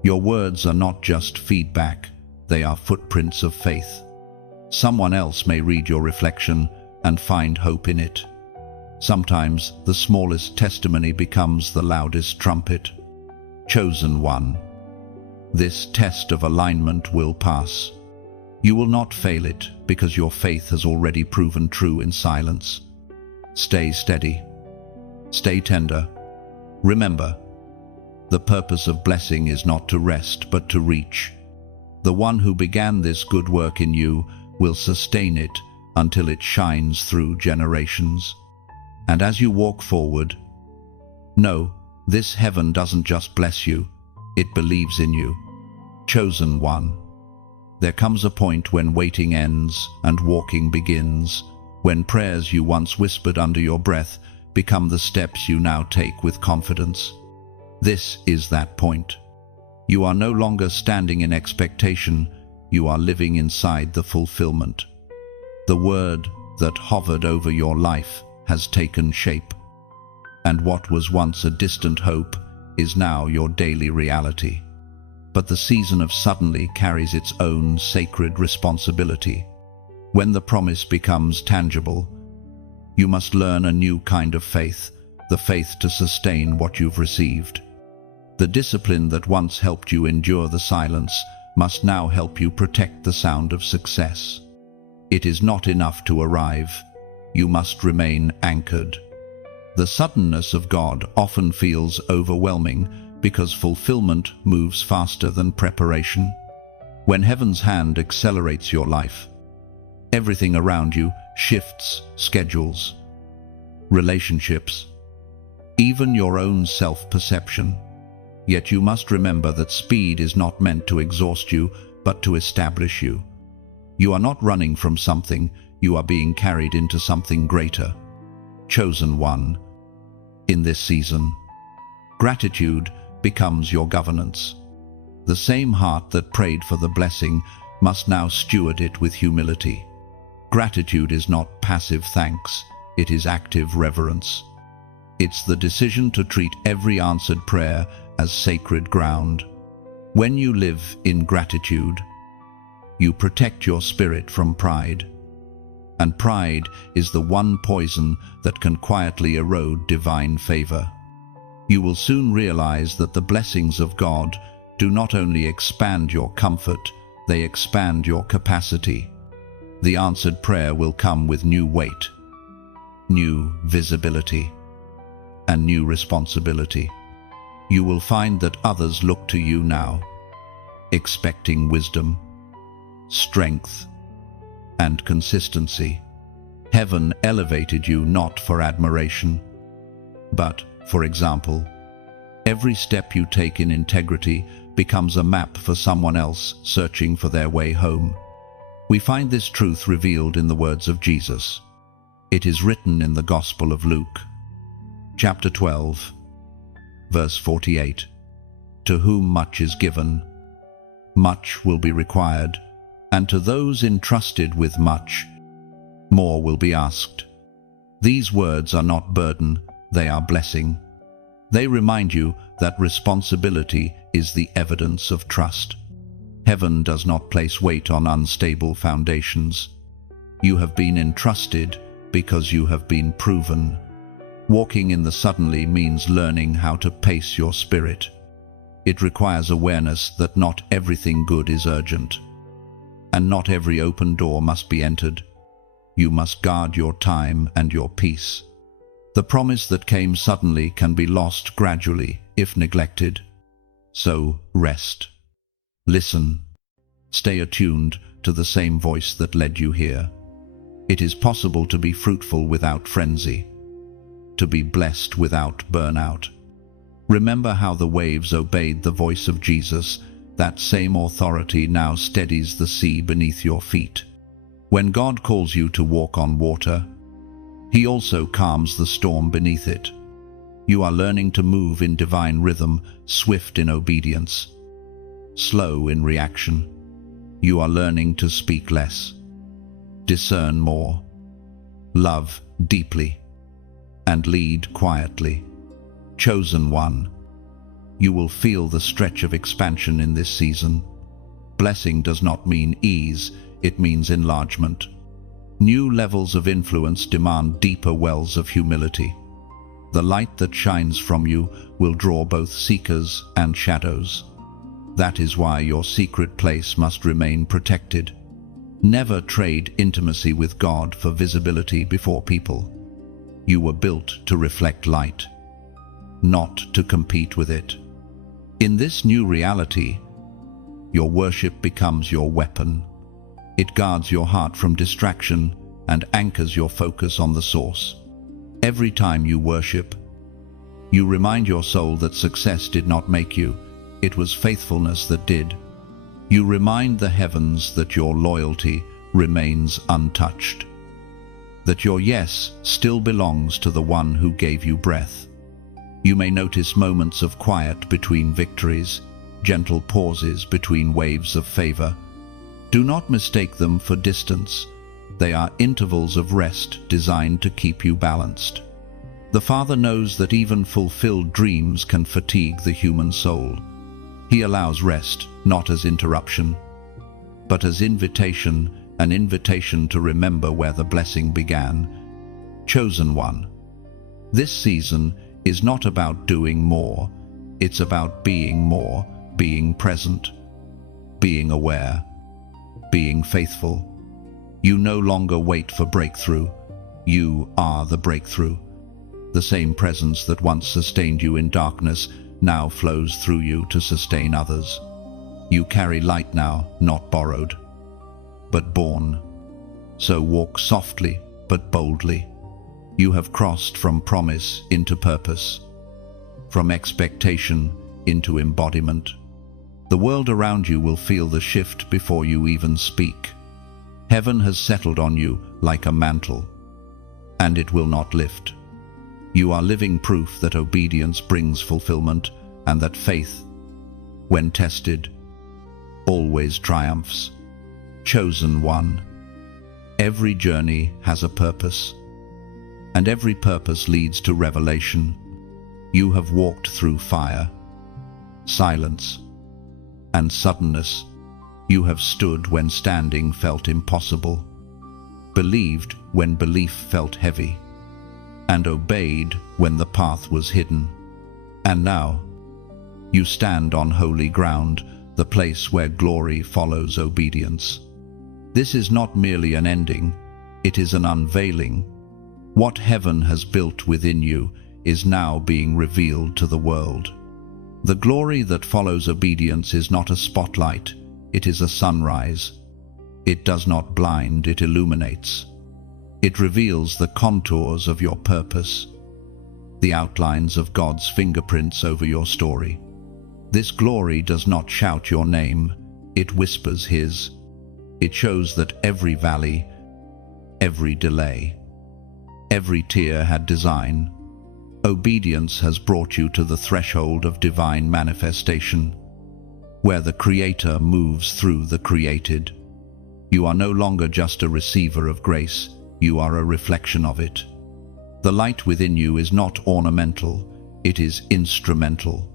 Your words are not just feedback, they are footprints of faith. Someone else may read your reflection and find hope in it. Sometimes the smallest testimony becomes the loudest trumpet. Chosen one, This test of alignment will pass. You will not fail it because your faith has already proven true in silence. Stay steady. Stay tender. Remember, the purpose of blessing is not to rest but to reach. The one who began this good work in you will sustain it until it shines through generations. And as you walk forward, know, this heaven doesn't just bless you, it believes in you. Chosen one. There comes a point when waiting ends and walking begins, when prayers you once whispered under your breath become the steps you now take with confidence. This is that point. You are no longer standing in expectation, you are living inside the fulfillment. The word that hovered over your life has taken shape, and what was once a distant hope is now your daily reality. But the season of suddenly carries its own sacred responsibility. When the promise becomes tangible, you must learn a new kind of faith, the faith to sustain what you've received. The discipline that once helped you endure the silence must now help you protect the sound of success. It is not enough to arrive. You must remain anchored. The suddenness of God often feels overwhelming because fulfillment moves faster than preparation. When heaven's hand accelerates your life, everything around you shifts, schedules, relationships, even your own self-perception. Yet you must remember that speed is not meant to exhaust you, but to establish you. You are not running from something, you are being carried into something greater. Chosen one. In this season, gratitude becomes your governance. The same heart that prayed for the blessing must now steward it with humility. Gratitude is not passive thanks, it is active reverence. It's the decision to treat every answered prayer as sacred ground. When you live in gratitude, you protect your spirit from pride. And pride is the one poison that can quietly erode divine favor. You will soon realize that the blessings of God do not only expand your comfort, they expand your capacity. The answered prayer will come with new weight, new visibility, and new responsibility. You will find that others look to you now, expecting wisdom, strength, and consistency. Heaven elevated you not for admiration, but for example. Every step you take in integrity becomes a map for someone else searching for their way home. We find this truth revealed in the words of Jesus. It is written in the Gospel of Luke, chapter 12, verse 48. To whom much is given, much will be required, and to those entrusted with much, more will be asked. These words are not burden, they are blessing. They remind you that responsibility is the evidence of trust. Heaven does not place weight on unstable foundations. You have been entrusted because you have been proven. Walking in the suddenly means learning how to pace your spirit. It requires awareness that not everything good is urgent, and not every open door must be entered. You must guard your time and your peace. The promise that came suddenly can be lost gradually if neglected. So rest. Listen. Stay attuned to the same voice that led you here. It is possible to be fruitful without frenzy, to be blessed without burnout. Remember how the waves obeyed the voice of Jesus. That same authority now steadies the sea beneath your feet. When God calls you to walk on water, He also calms the storm beneath it. You are learning to move in divine rhythm, swift in obedience, slow in reaction. You are learning to speak less, discern more, love deeply, and lead quietly. Chosen one, you will feel the stretch of expansion in this season. Blessing does not mean ease, it means enlargement. New levels of influence demand deeper wells of humility. The light that shines from you will draw both seekers and shadows. That is why your secret place must remain protected. Never trade intimacy with God for visibility before people. You were built to reflect light, not to compete with it. In this new reality, your worship becomes your weapon. It guards your heart from distraction and anchors your focus on the source. Every time you worship, you remind your soul that success did not make you. It was faithfulness that did. You remind the heavens that your loyalty remains untouched, that your yes still belongs to the one who gave you breath. You may notice moments of quiet between victories, gentle pauses between waves of favor. Do not mistake them for distance. They are intervals of rest designed to keep you balanced. The Father knows that even fulfilled dreams can fatigue the human soul. He allows rest, not as interruption, but as invitation, an invitation to remember where the blessing began. Chosen one. This season is not about doing more. It's about being more, being present, being aware, being faithful. You no longer wait for breakthrough. You are the breakthrough. The same presence that once sustained you in darkness now flows through you to sustain others. You carry light now, not borrowed, but born. So walk softly, but boldly. You have crossed from promise into purpose, from expectation into embodiment. The world around you will feel the shift before you even speak. Heaven has settled on you like a mantle, and it will not lift. You are living proof that obedience brings fulfillment, and that faith, when tested, always triumphs. Chosen one. Every journey has a purpose, and every purpose leads to revelation. You have walked through fire, silence, and suddenness. You have stood when standing felt impossible, believed when belief felt heavy, and obeyed when the path was hidden. And now, you stand on holy ground, the place where glory follows obedience. This is not merely an ending, it is an unveiling. What heaven has built within you is now being revealed to the world. The glory that follows obedience is not a spotlight, it is a sunrise. It does not blind, it illuminates. It reveals the contours of your purpose, the outlines of God's fingerprints over your story. This glory does not shout your name, it whispers His. It shows that every valley, every delay, every tear had design. Obedience has brought you to the threshold of divine manifestation, where the Creator moves through the created. You are no longer just a receiver of grace, you are a reflection of it. The light within you is not ornamental, it is instrumental.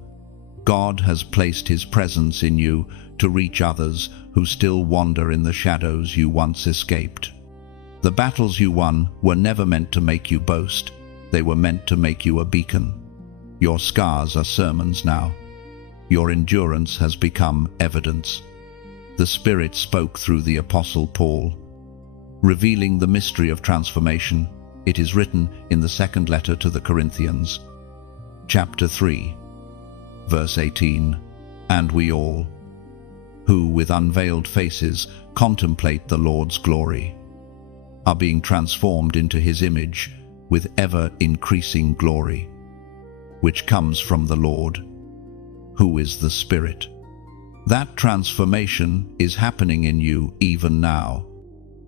God has placed His presence in you to reach others who still wander in the shadows you once escaped. The battles you won were never meant to make you boast, they were meant to make you a beacon. Your scars are sermons now. Your endurance has become evidence. The Spirit spoke through the Apostle Paul, revealing the mystery of transformation. It is written in the second letter to the Corinthians, chapter 3, verse 18, "And we all, who with unveiled faces contemplate the Lord's glory, are being transformed into His image with ever-increasing glory, which comes from the Lord, who is the Spirit." That transformation is happening in you even now.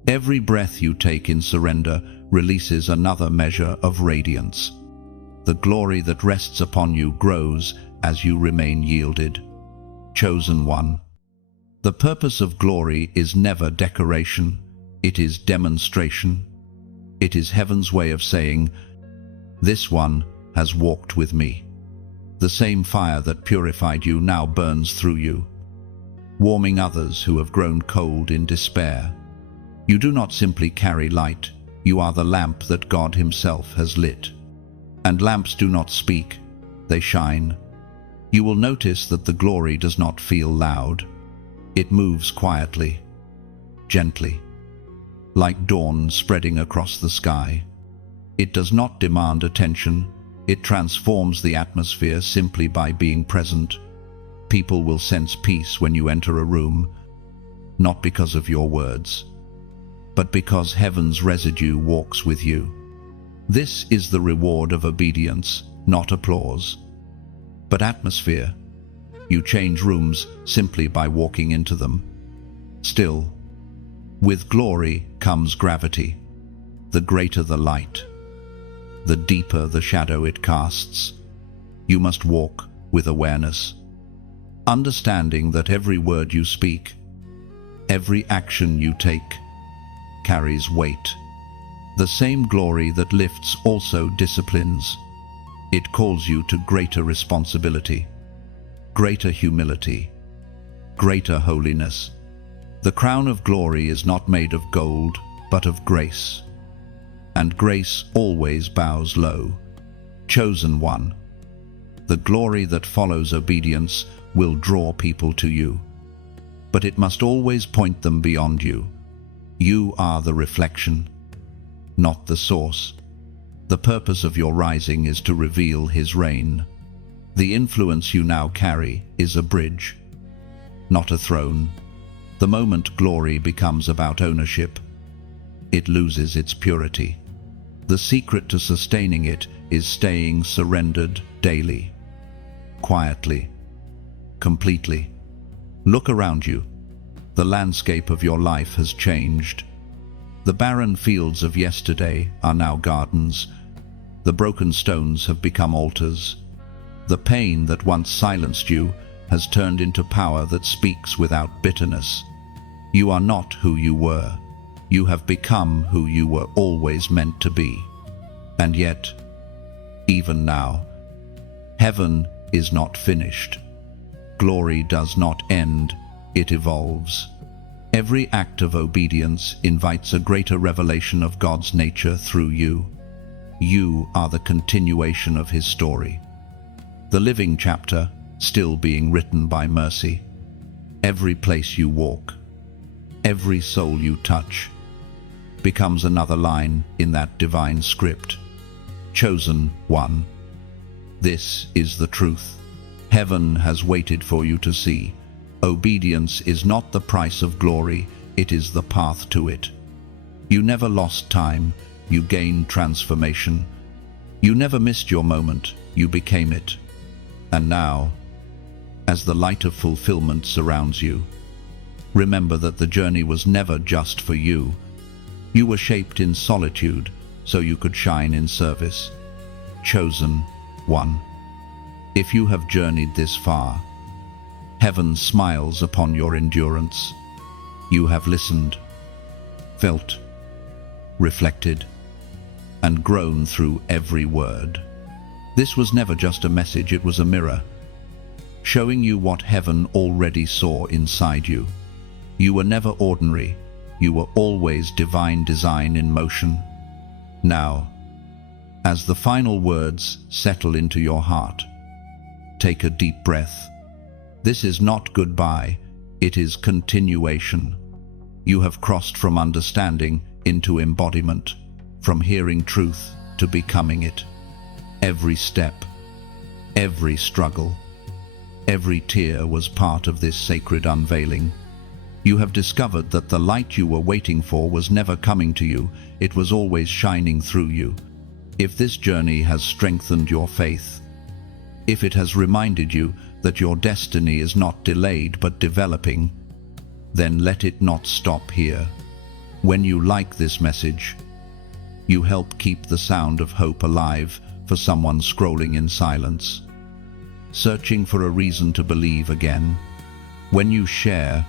Every breath you take in surrender releases another measure of radiance. The glory that rests upon you grows as you remain yielded. Chosen one. The purpose of glory is never decoration, it is demonstration. It is heaven's way of saying, "This one has walked with me." The same fire that purified you now burns through you, warming others who have grown cold in despair. You do not simply carry light, you are the lamp that God Himself has lit. And lamps do not speak, they shine. You will notice that the glory does not feel loud. It moves quietly, gently, like dawn spreading across the sky. It does not demand attention. It transforms the atmosphere simply by being present. People will sense peace when you enter a room, not because of your words, but because heaven's residue walks with you. This is the reward of obedience, not applause, but atmosphere. You change rooms simply by walking into them. Still, with glory comes gravity. The greater the light, the deeper the shadow it casts. You must walk with awareness, understanding that every word you speak, every action you take, carries weight. The same glory that lifts also disciplines. It calls you to greater responsibility, greater humility, greater holiness. The crown of glory is not made of gold, but of grace. And grace always bows low. Chosen one, the glory that follows obedience will draw people to you. But it must always point them beyond you. You are the reflection, not the source. The purpose of your rising is to reveal His reign. The influence you now carry is a bridge, not a throne. The moment glory becomes about ownership, it loses its purity. The secret to sustaining it is staying surrendered daily, quietly, completely. Look around you. The landscape of your life has changed. The barren fields of yesterday are now gardens. The broken stones have become altars. The pain that once silenced you has turned into power that speaks without bitterness. You are not who you were. You have become who you were always meant to be. And yet, even now, heaven is not finished. Glory does not end, it evolves. Every act of obedience invites a greater revelation of God's nature through you. You are the continuation of His story, the living chapter still being written by mercy. Every place you walk, every soul you touch, becomes another line in that divine script. Chosen one. This is the truth. Heaven has waited for you to see. Obedience is not the price of glory, it is the path to it. You never lost time, you gained transformation. You never missed your moment, you became it. And now, as the light of fulfillment surrounds you, remember that the journey was never just for you. You were shaped in solitude, so you could shine in service. Chosen one. If you have journeyed this far, heaven smiles upon your endurance. You have listened, felt, reflected, and grown through every word. This was never just a message, it was a mirror, showing you what heaven already saw inside you. You were never ordinary, you were always divine design in motion. Now, as the final words settle into your heart, take a deep breath. This is not goodbye, it is continuation. You have crossed from understanding into embodiment, from hearing truth to becoming it. Every step, every struggle, every tear was part of this sacred unveiling. You have discovered that the light you were waiting for was never coming to you, it was always shining through you. If this journey has strengthened your faith, if it has reminded you that your destiny is not delayed but developing, then let it not stop here. When you like this message, you help keep the sound of hope alive for someone scrolling in silence, searching for a reason to believe again. When you share,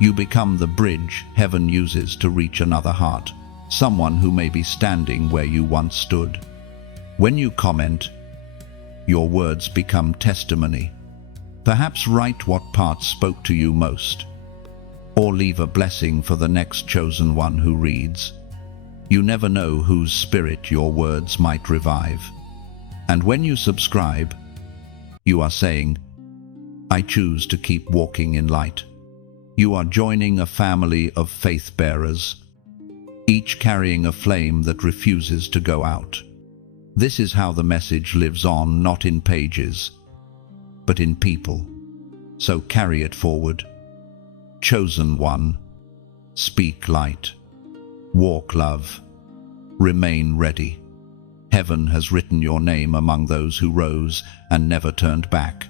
you become the bridge heaven uses to reach another heart, someone who may be standing where you once stood. When you comment, your words become testimony. Perhaps write what parts spoke to you most, or leave a blessing for the next chosen one who reads. You never know whose spirit your words might revive. And when you subscribe, You are saying, I choose to keep walking in light. You are joining a family of faith bearers, each carrying a flame that refuses to go out. This is how the message lives on, not in pages, but in people. So carry it forward. Chosen one, speak light, walk love, remain ready. Heaven has written your name among those who rose and never turned back.